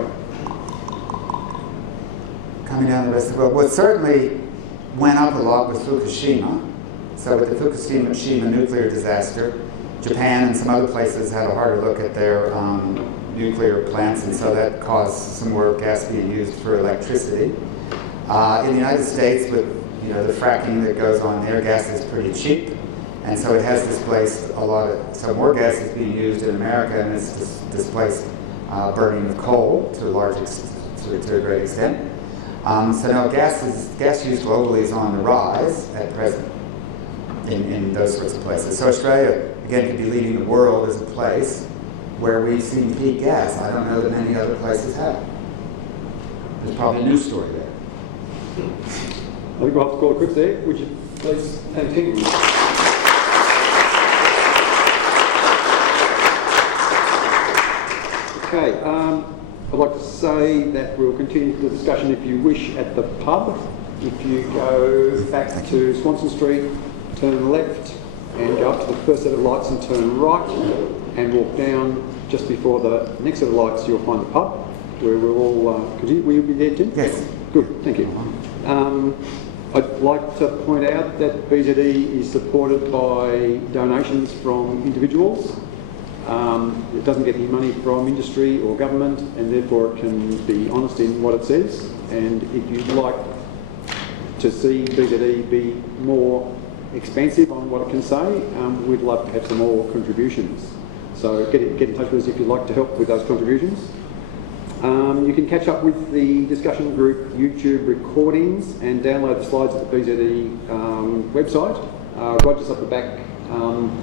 Coming down the rest of the world. Well, it certainly went up a lot with Fukushima. So with the Fukushima nuclear disaster, Japan and some other places had a harder look at their nuclear plants, and so that caused some more gas being used for electricity. In the United States, with the fracking that goes on there, gas is pretty cheap, and so it has displaced so more gas is being used in America, and it's displaced burning of coal to a great extent. So now gas use globally is on the rise at present in those sorts of places. So Australia, again, could be leading the world as a place where we've seen peak gas. I don't know that many other places have. There's probably a news story there. I think we'll have to call it quits there. Would you please continue? Okay, I'd like to say that we'll continue the discussion if you wish at the pub. If you go back to Swanston Street, turn left and go up to the first set of lights and turn right and walk down just before the next set of lights, you'll find the pub where we'll all continue. Will you be there, Tim? Yes. Good, thank you. I'd like to point out that BZE is supported by donations from individuals. It doesn't get any money from industry or government, and therefore it can be honest in what it says. And if you'd like to see BZE be more expansive on what it can say, we'd love to have some more contributions. So get in touch with us if you'd like to help with those contributions. You can catch up with the discussion group YouTube recordings and download the slides at the BZE website. Roger's up the back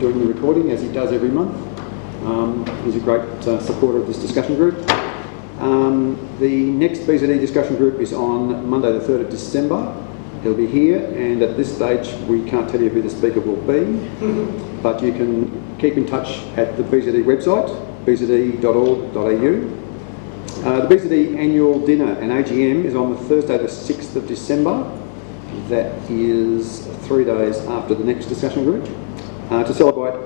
doing the recording, as he does every month. He's a great supporter of this discussion group. The next BZE discussion group is on Monday the 3rd of December. He'll be here, and at this stage we can't tell you who the speaker will be, but you can keep in touch at the BZE website, bze.org.au. The BZE annual dinner and AGM is on the Thursday the 6th of December. That is 3 days after the next discussion group. To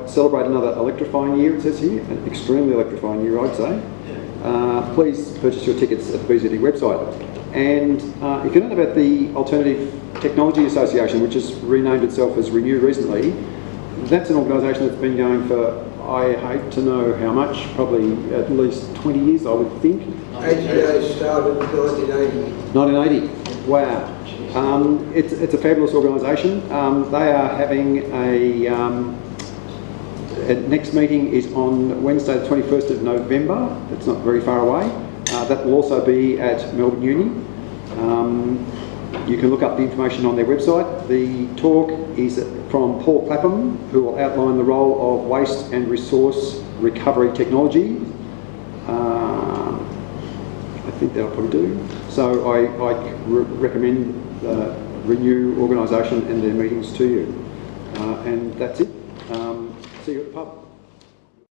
celebrate another electrifying year, it says here, an extremely electrifying year, I'd say. Please purchase your tickets at the BZE website. And if you know about the Alternative Technology Association, which has renamed itself as Renew recently, that's an organisation that's been going for, I hate to know how much, probably at least 20 years, I would think. ATA started in 1980. 1980, wow. It's a fabulous organisation. They are having a next meeting is on Wednesday the 21st of November. It's not very far away. That will also be at Melbourne Uni. You can look up the information on their website. The talk is from Paul Clapham, who will outline the role of waste and resource recovery technology. I think that'll probably do. So I recommend the Renew organisation and their meetings to you. And that's it. See you at the pub.